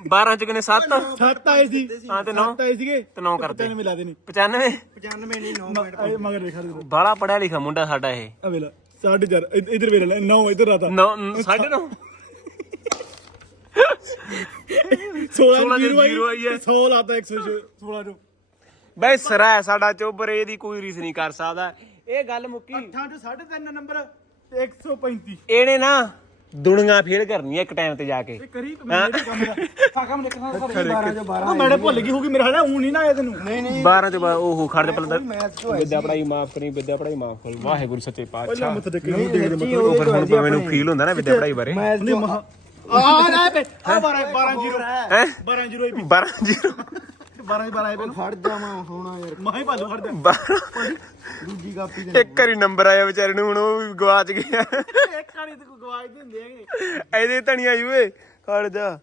12 ਚ ਕਿੰਨੇ 7 ਸੱਤ ਆਏ ਸੀ। ਹਾਂ ਤੇ ਨੌ? ਸੱਤ ਆਏ ਸੀਗੇ। ਤੇ ਨੌ ਕਰਦੇ। 95 ਲਾ ਦੇਣੇ। 95 95 ਨਹੀਂ 9 ਮ- ਇਹ ਮਗਰ ਦੇਖਾ ਦੇ ਬਾਲਾ ਪੜਿਆ ਲਿਖਾ ਮੁੰਡਾ ਸਾਡਾ ਇਹ। ਆ ਵੇਲਾ 4.5 ਇਧਰ ਵੇਲਾ 9 ਇਧਰ ਲਾਤਾ 9 ਸਾਢੇ 9 16 ਜ਼ੀਰੋ ਆਈ ਹੈ। 100 ਲਾਤਾ 116 ਚੋਂ। ਬਈ ਸਰਾ ਸਾਡਾ ਚੋਬਰ ਇਹਦੀ ਕੋਈ ਰੀਸ ਨਹੀਂ ਕਰ ਸਕਦਾ। ਇਹ ਗੱਲ ਮੁੱਕੀ। 8 ਚੋਂ 3.5 ਨੰਬਰ ਤੇ 135 ਇਹਨੇ ਨਾ ਦੁਨੀਆ ਫੇਲ ਕਰਨੀ ਹੈ ਇੱਕ ਟਾਈਮ ਤੇ ਜਾ ਕੇ। ਇਹ ਕਰੀ ਮੇਰੇ ਕੰਮ ਦਾ। ਆ ਕੰਮ ਲਿਖਣਾ ਸਰ 12 ਚੋਂ 12 ਮੇਰੇ ਭੁੱਲ ਗਈ ਹੋਊਗੀ ਮੇਰਾ ਹਾਲਾ ਹੁਣ ਨਹੀਂ ਨਾ ਆਇਆ ਤੈਨੂੰ। ਨਹੀਂ ਨਹੀਂ। 12 ਤੇ ਬਾਅਦ ਉਹ ਖੜ ਦੇ ਪਲਦਾ ਤੋਂ। ਵਿਦਿਆ ਪੜਾਈ ਮਾਫ ਕਰੀ ਵਿਦਿਆ ਪੜਾਈ ਮਾਫ ਕਰ। ਵਾਹਿਗੁਰੂ ਸੱਚੇ ਪਾਤਸ਼ਾਹ। ਉਹ ਫਿਰ ਹੁਣ ਮੈਨੂੰ ਫੀਲ ਹੁੰਦਾ ਨਾ ਵਿਦਿਆ ਪੜਾਈ ਬਾਰੇ। ਨਹੀਂ ਮਹਾ ਆ ਨਾ ਪੇ ਆ 12 12 ਜ਼ੀਰੋ। ਹੈ? 12 ਜ਼ੀਰੋ ਹੀ 12 ਜ਼ੀਰੋ। 12 12 ਆਏ ਪਹਿਲਾਂ ਫੜ ਜਾਵਾਂ ਹੋਣਾ ਯਾਰ। ਮਾਹੀ ਭਾਲੂ ਫੜ ਜਾ। 12 ਦੂਜੀ ਕਾਪੀ ਦੇ ਇੱਕ ਵਾਰੀ ਨੰਬਰ ਆਇਆ ਵਿਚਾਰੇ ਨੂੰ ਹੁਣ ਉਹ ਵੀ ਗਵਾਚ ਗਿਆ। ਇੱਕ ਕਾਣੀ ਤੇ ਕੋਈ ਗਵਾਜ ਦਿੰਦੇ ਹੈਗੇ। ਇਹਦੇ ਧਣੀਆਂ ਜੂਏ ਖੜ ਜਾ।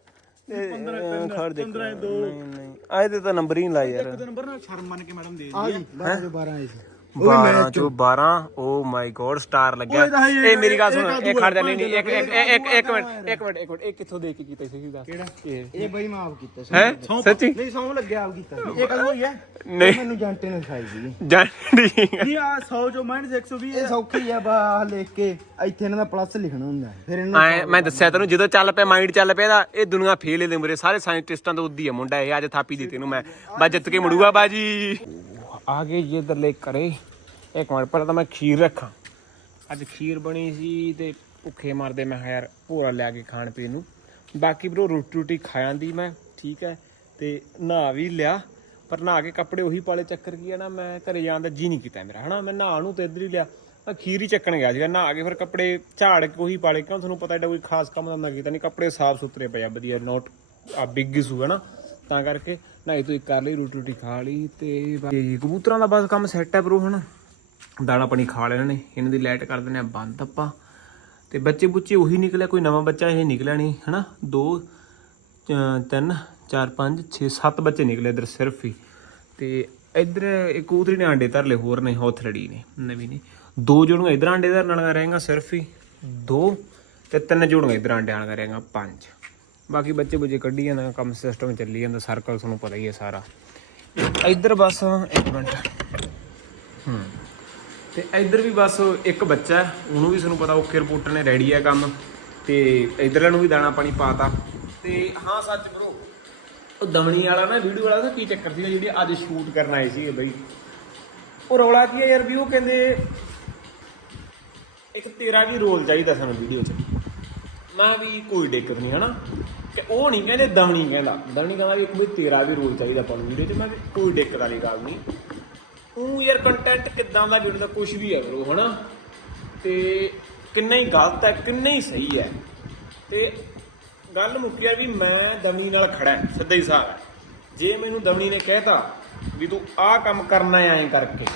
ਇਹ, 15 ਅਹ, ਖੜ ਦੇ 15 ਦੋ। ਨਹੀਂ ਨਹੀਂ। ਇਹਦੇ ਤਾਂ ਨੰਬਰ ਹੀ ਨਹੀਂ ਲਾਏ ਯਾਰ। ਇੱਕ ਨੰਬਰ ਨਾਲ ਸ਼ਰਮ ਮੰਨ ਕੇ ਮੈਡਮ ਦੇ ਆ ਦਿੰਦੀ ਜੀ 12 ਚੋਂ 12 ਆਏ ਸੀ। 12 ਚੋ 12 ਓ ਮਾਈ ਗੋਡ ਸਟਾਰ ਲੱਗਿਆ। ਇਹ- ਮੇਰੀ ਗੱਲ ਇਹ ਸੁਣ ਕਾਦੂ ਇਹ ਖੜ ਜਾ ਹੈ, ਨਹੀਂ ਨਹੀਂ ਇੱਕ ਇੱਕ ਇੱਕ ਇੱਕ ਮਿੰਟ ਕਾਦੂ ਇੱਕ ਮਿੰਟ ਇੱਕ ਮਿੰਟ ਇਹ ਕਿੱਥੋਂ ਦੇਖ ਕੇ ਕੀਤਾ ਸੀ ਦੱਸ ਕਿਹੜਾ? ਇਹ। ਇਹ ਬਈ ਮਾਫ ਕੀਤਾ ਸੀ। ਹੈ? ਸੱਚੀ? ਨਹੀਂ ਸੌਂ ਲੱਗਿਆ ਆਪ ਕੀਤਾ ਸੀ। ਇਹ ਕਦੋਂ ਹੋਈ ਹੈ ਨਹੀਂ। ਮੈਨੂੰ ਜੰਟੇ ਨੇ ਸਿਖਾਈ ਸੀ। ਜਾਣੀ ਨਹੀਂ ਆ 100 ਚੋਂ ਮਾਈਨਸ 120 ਇਹ ਸੌਖੀ ਆ ਬਾ ਆਹ ਲਿਖ ਕੇ ਇੱਥੇ ਇਹਨਾਂ ਦਾ ਪਲੱਸ ਲਿਖਣਾ ਹੁੰਦਾ ਫਿਰ ਇਹਨੂੰ ਐ ਮੈਂ ਦੱਸਿਆ ਤੈਨੂੰ ਜਦੋਂ ਚੱਲ ਪਿਆ ਮਾਈਂਡ ਚੱਲ ਪਿਆ ਦਾ ਇਹ ਦੁਨੀਆ ਫੇਲ ਇਹਦੇ ਮਰੇ ਸਾਰੇ ਸਾਇੰਟਿਸਟਾਂ ਤੋਂ ਉੱਦੀ ਆ ਮੁੰਡਾ ਇਹ ਅੱਜ ਥਾਪੀ ਦਿੱਤੀ ਇਹਨੂੰ ਮੈਂ। ਬਾ ਜਿੱਤ ਕੇ ਮੁੜੂਗਾ ਬਾਜੀ। ਆ ਗਏ ਜੀ ਇਧਰ ਕਰੇ ਇੱਕ ਮਿੰਟ ਪਹਿਲਾਂ ਤਾਂ ਮੈਂ ਖੀਰ ਰੱਖਾਂ ਅੱਜ ਖੀਰ ਬਣੀ ਸੀ ਤੇ ਭੁੱਖੇ ਮਰਦੇ ਮੈਂ ਕਿਹਾ ਯਾਰ ਭੋਰਾ ਲਿਆ ਕੇ ਖਾਣ ਪੀਣ ਨੂੰ ਬਾਕੀ ਬਰੋ ਰੋਟੀ ਰੋਟੀ ਖਾ ਜਾਂਦੀ ਮੈਂ ਠੀਕ ਹੈ ਤੇ ਨਹਾ ਵੀ ਲਿਆ ਪਰ ਨਹਾ ਕੇ ਕੱਪੜੇ ਉਹੀ ਪਾਲੇ ਚੱਕਰ ਕੀ ਹੈ ਨਾ ਮੈਂ ਘਰੇ ਜਾਣ ਦਾ ਜੀ ਨਹੀਂ ਕੀਤਾ ਮੇਰਾ ਹਨਾ ਮੈਂ ਨਹਾ ਨੂੰ ਤੇ ਇੱਧਰ ਹੀ ਲਿਆ ਮੈਂ ਖੀਰ ਹੀ ਚੱਕਣ ਗਿਆ ਸੀਗਾ ਨਹਾ ਕੇ ਫਿਰ ਕੱਪੜੇ ਝਾੜ ਕੇ ਉਹੀ ਪਾਲੇ ਕਿਉਂ ਤੁਹਾਨੂੰ ਪਤਾ ਐਡਾ ਕੋਈ ਖਾਸ ਕੰਮ ਤਾਂ ਮੈਂ ਕੀਤਾ ਨਹੀਂ ਕੱਪੜੇ ਸਾਫ਼ ਸੁਥਰੇ ਪਏ ਆ ਵਧੀਆ ਨੋਟ ਆ ਬਿੱਗ ਇਸ਼ੂ ਹੈ ਨਾ ਤਾਂ ਕਰਕੇ ਨਹਾਈ ਤੋਂ ਕਰ ਲਈ, ਰੋਟੀ ਰੋਟੀ ਖਾ ਲਈ ਤੇ ਬਾਕੀ ਕਬੂਤਰਾਂ ਦਾ ਬਸ ਕੰਮ ਸੈੱਟ ਹੈ ਬਰੋ ਹਨਾ। ਦਾਣਾ ਪਾਣੀ ਖਾ ਲਿਆ ਨੇ, ਇਹਨਾਂ ਦੀ ਲਾਈਟ ਕਰ ਦਿੰਦੇ ਆ ਬੰਦ ਆਪਾਂ। ਤੇ ਬੱਚੇ ਬੁੱਚੇ ਉਹੀ ਨਿਕਲਿਆ, ਕੋਈ ਨਵਾਂ ਬੱਚਾ ਇਹ ਨਿਕਲਿਆ ਨਹੀਂ, ਹਨਾ। 2 3 4 5 6 7 ਬੱਚੇ ਨਿਕਲੇ ਇਧਰ ਸਿਰਫ ਹੀ। ਤੇ ਇਧਰ ਇੱਕ ਕਬੂਤਰੀ ਨੇ ਆਂਡੇ ਧਰ ਲਏ, ਹੋਰ ਨੇ ਹੌਥਲੜੀ ਨੇ, ਨਵੀਂ ਨੇ। ਦੋ ਜੋੜੀਆਂ ਇਧਰ ਆਂਡੇ ਧਰਨ ਵਾਲੀਆਂ ਰਹੇਗਾ ਸਿਰਫ ਹੀ। ਦੋ ਤੇ ਤਿੰਨ ਜੋੜੀਆਂ ਇਧਰ ਆਂਡੇ ਵਾਲੀਆਂ ਰਹੇਗਾ ਪੰਜ। ਬਾਕੀ ਬੱਚੇ ਬੁੱਚੇ ਕੱਢੀ ਜਾਂਦਾ, ਕੰਮ ਸਿਸਟਮ ਚੱਲੀ ਜਾਂਦਾ ਸਰਕਲ ਤੁਹਾਨੂੰ ਪਤਾ ਹੀ ਹੈ ਸਾਰਾ। ਇੱਧਰ ਬਸ ਇੱਕ ਮਿੰਟ। ਹੂੰ। ਤੇ ਇੱਧਰ ਵੀ ਬਸ ਇੱਕ ਬੱਚਾ ਉਹਨੂੰ ਵੀ ਤੁਹਾਨੂੰ ਪਤਾ ਓਕੇ ਰਿਪੋਰਟਰ ਨੇ ਰੈਡੀ ਹੈ ਕੰਮ, ਤੇ ਇੱਧਰਾਂ ਨੂੰ ਵੀ ਦਾਣਾ ਪਾਣੀ ਪਾਤਾ। ਤੇ ਹਾਂ, ਸੱਚ ਬ్రో ਉਹ ਦਮਣੀ ਵਾਲਾ ਨਾ ਵੀਡੀਓ ਵਾਲਾ ਨਾ ਕੀ ਚੱਕਰ ਸੀ ਜਿਹੜੀ ਅੱਜ ਸ਼ੂਟ ਕਰਨ ਆਏ ਸੀ ਬਈ। ਉਹ ਰੌਲਾ ਕੀ ਹੈ ਯਾਰ ਵੀ ਉਹ ਕਹਿੰਦੇ, ਇੱਕ ਤੇਰਾ ਵੀ ਰੋਲ ਚਾਹੀਦਾ ਸਾਨੂੰ ਵੀਡੀਓ 'ਚ। ਮੈਂ ਵੀ ਕੋਈ ਦਿੱਕਤ ਨਹੀਂ, ਹਨਾ? ਕਿ ਉਹ ਨਹੀਂ ਕਹਿੰਦੇ ਦਮਣੀ ਕਹਿੰਦਾ। ਦਮਣੀ ਕਹਿੰਦਾ ਵੀ ਕੋਈ ਤੇਰਾ ਵੀ ਰੋਲ ਚਾਹੀਦਾ ਆਪਾਂ ਨੂੰ ਵੀਡੀਓ 'ਚ, ਮੈਂ ਵੀ ਕੋਈ ਦਿੱਕਤ ਵਾਲੀ ਗੱਲ ਨਹੀਂ। ਉਹ ਯਾਰ ਕੰਟੈਂਟ ਕਿੱਦਾਂ ਦਾ ਵੀਡੀਓ ਦਾ ਕੁਝ ਵੀ ਹੈ ਬਰੋ ਹਨਾ? ਤੇ ਕਿੰਨਾ ਹੀ ਗਲਤ ਹੈ, ਕਿੰਨਾ ਹੀ ਸਹੀ ਹੈ। ਤੇ ਗੱਲ ਮੁੱਕੀ ਆ ਵੀ ਮੈਂ ਦਮਣੀ ਨਾਲ ਖੜਾ ਸਿੱਧਾ ਹੀ ਸਾਰਾ ਜੇ ਮੈਨੂੰ ਦਮਣੀ ਨੇ ਕਹਿਤਾ ਵੀ ਤੂੰ ਆਹ ਕੰਮ ਕਰਨਾ ਹੈ ਐਂ ਕਰਕੇ,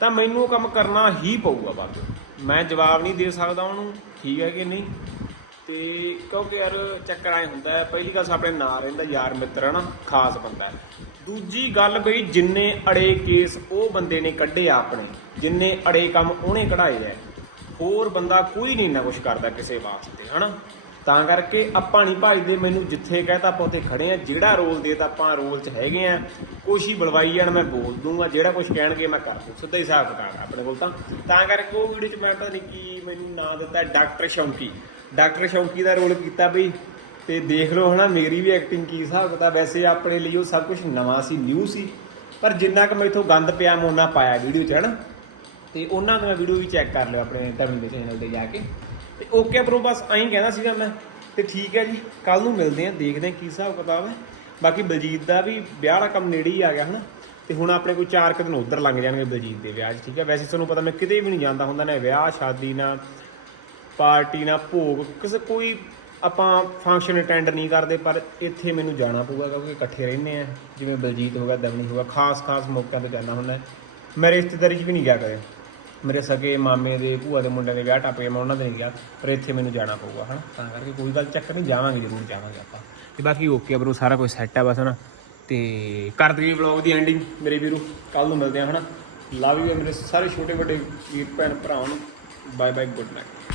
ਤਾਂ ਮੈਨੂੰ ਉਹ ਕੰਮ ਕਰਨਾ ਹੀ ਪਊਗਾ ਬਾਅਦ ਮੈਂ ਜਵਾਬ ਨਹੀਂ ਦੇ ਸਕਦਾ ਉਹਨੂੰ, ਠੀਕ ਹੈ ਕਿ ਨਹੀਂ? ਤੇ ਕਿਉਂਕਿ ਯਾਰ ਚੱਕਰ ਆਏ ਹੁੰਦਾ ਹੈ, ਪਹਿਲੀ ਗੱਲ ਤਾਂ ਆਪਣੇ ਨਾਲ ਰਹਿੰਦਾ ਯਾਰ ਮਿੱਤਰ ਹੈ ਨਾ ਖਾਸ ਬੰਦਾ ਹੈ। ਦੂਜੀ ਗੱਲ ਬਈ ਜਿੰਨੇ ਅੜੇ ਕੇਸ ਉਹ ਬੰਦੇ ਨੇ ਕੱਢੇ ਆ ਆਪਣੇ, ਜਿੰਨੇ ਅੜੇ ਕੰਮ ਉਹਨੇ ਕਢਾਏ ਐ ਹੋਰ ਬੰਦਾ ਕੋਈ ਨਹੀਂ ਇੰਨਾ ਕੁਛ ਕਰਦਾ ਕਿਸੇ ਵਾਸਤੇ, ਹਨਾ। ਤਾਂ ਕਰਕੇ ਆਪਾਂ ਨਹੀਂ ਭਾਈਦੇ ਮੈਨੂੰ ਜਿੱਥੇ ਕਹਤਾ ਆਪਾਂ ਉੱਥੇ ਖੜੇ ਆ ਜਿਹੜਾ ਰੋਲ ਦੇ ਤਾਂ ਆਪਾਂ ਰੋਲ 'ਚ ਹੈਗੇ ਆ ਕੁਛ ਹੀ ਬਲਵਾਈ ਜਾਣ ਮੈਂ ਬੋਲ ਦੂੰਗਾ, ਜਿਹੜਾ ਕੁਛ ਕਹਿਣਗੇ ਮੈਂ ਕਰ ਦੂੰ ਸਿੱਧਾ ਹੀ ਹਿਸਾਬ ਕਿਤਾਬ ਆਪਣੇ ਕੋਲ ਤਾਂ। ਤਾਂ ਕਰਕੇ ਉਹ ਵੀਡੀਓ 'ਚ ਮੈਂ ਪਤਾ ਨਹੀਂ ਕੀ ਮੈਨੂੰ ਨਾਂ ਦਿੱਤਾ, ਡਾਕਟਰ ਸ਼ੌਂਕੀ। ਡਾਕਟਰ ਸ਼ੌਂਕੀ ਦਾ ਰੋਲ ਕੀਤਾ ਬਈ, ਤੇ ਦੇਖ ਲਓ ਹਨਾ, ਮੇਰੀ ਵੀ ਐਕਟਿੰਗ ਕੀ ਹਿਸਾਬ ਕਿਤਾਬ, ਵੈਸੇ ਆਪਣੇ ਲਈ ਉਹ ਸਭ ਕੁਝ ਨਵਾਂ ਸੀ ਨਿਊ ਸੀ, ਪਰ ਜਿੰਨਾ ਕਿ ਮੈਥੋਂ ਗੰਦ ਪਿਆ ਮੈਂ ਉਹਨਾਂ ਪਾਇਆ ਵੀਡੀਓ 'ਚ, ਹਨਾ। ਤੇ ਉਹਨਾਂ ਦਾ ਵੀਡੀਓ ਵੀ ਚੈੱਕ ਕਰ ਲਿਓ ਆਪਣੇ ਧਰਮ ਦੇ ਚੈਨਲ ਤੇ ਜਾ ਕੇ। ਤੇ ਓਕੇ ਬ్రో ਬਸ ਐਂ ਕਹਿੰਦਾ ਸੀਗਾ ਮੈਂ। ਤੇ ਠੀਕ ਹੈ ਜੀ ਕੱਲ ਨੂੰ ਮਿਲਦੇ ਆਂ, ਦੇਖਦੇ ਆਂ ਕੀ ਹਿਸਾਬ ਕਿਤਾਬ ਹੈ ਬਾਕੀ ਬਲਜੀਤ ਦਾ ਵੀ ਵਿਆਹ ਵਾਲਾ ਕੰਮ ਨੇੜੇ ਹੀ ਆ ਗਿਆ, ਹਨਾ। ਤੇ ਹੁਣ ਆਪਣੇ ਕੋਈ 4 ਕੁ ਦਿਨ ਉਧਰ ਲੰਘ ਜਾਣਗੇ ਬਲਜੀਤ ਦੇ ਵਿਆਹ 'ਚ, ਠੀਕ ਹੈ ਵੈਸੇ ਤੁਹਾਨੂੰ ਪਤਾ ਮੈਂ ਕਿਤੇ ਵੀ ਨਹੀਂ ਜਾਂਦਾ ਹੁੰਦਾ, ਨਾ ਵਿਆਹ, ਸ਼ਾਦੀ, ਨਾ ਪਾਰਟੀ ਨਾ ਭੋਗ, ਕਿਸੇ ਕੋਈ ਆਪਾਂ ਫੰਕਸ਼ਨ ਅਟੈਂਡ ਨਹੀਂ ਕਰਦੇ, ਪਰ ਇੱਥੇ ਮੈਨੂੰ ਜਾਣਾ ਪਊਗਾ ਕਿਉਂਕਿ ਇਕੱਠੇ ਰਹਿੰਦੇ ਆ। ਜਿਵੇਂ ਬਲਜੀਤ ਹੋਗਾ ਦਮਨੀ ਹੋਗਾ ਖਾਸ ਖਾਸ ਮੌਕਿਆਂ ਤੇ ਜਾਣਾ ਹੁੰਦਾ। ਹੈ। ਮੈਂ ਰਿਸ਼ਤੇਦਾਰੀ 'ਚ ਵੀ ਨਹੀਂ ਗਿਆ ਕਦੇ। ਮੇਰੇ ਸਕੇ ਮਾਮੇ ਦੇ, ਭੂਆ ਦੇ ਮੁੰਡਿਆਂ ਦੇ ਵਿਆਹ ਟੱਪ ਗਿਆ, ਮੈਂ ਉਹਨਾਂ ਦੇ ਨਹੀਂ ਗਿਆ, ਪਰ ਇੱਥੇ ਮੈਨੂੰ ਜਾਣਾ ਪਊਗਾ, ਹਨਾ? ਤਾਂ ਕਰਕੇ ਕੋਈ ਗੱਲ ਚੱਕਰ ਨਹੀਂ, ਜਾਵਾਂਗੇ ਜ਼ਰੂਰ, ਜਾਵਾਂਗੇ ਆਪਾਂ। ਤੇ ਬਾਕੀ ਓਕੇ ਬਰੋ ਸਾਰਾ ਕੁਝ ਸੈੱਟ ਹੈ ਬਸ, ਹਨਾ? ਤੇ ਕਰ ਦਈਏ ਵਲੌਗ ਦੀ ਐਂਡਿੰਗ ਮੇਰੇ ਵੀਰੋ ਕੱਲ ਨੂੰ ਮਿਲਦੇ ਆ, ਹਨਾ? ਲਵ ਯੂ ਮੇਰੇ ਸਾਰੇ ਛੋਟੇ ਵੱਡੇ ਵੀਰ ਭੈਣ ਭਰਾਵਾਂ ਨੂੰ ਬਾਏ ਬਾਏ ਗੁੱਡ ਨਾਈਟ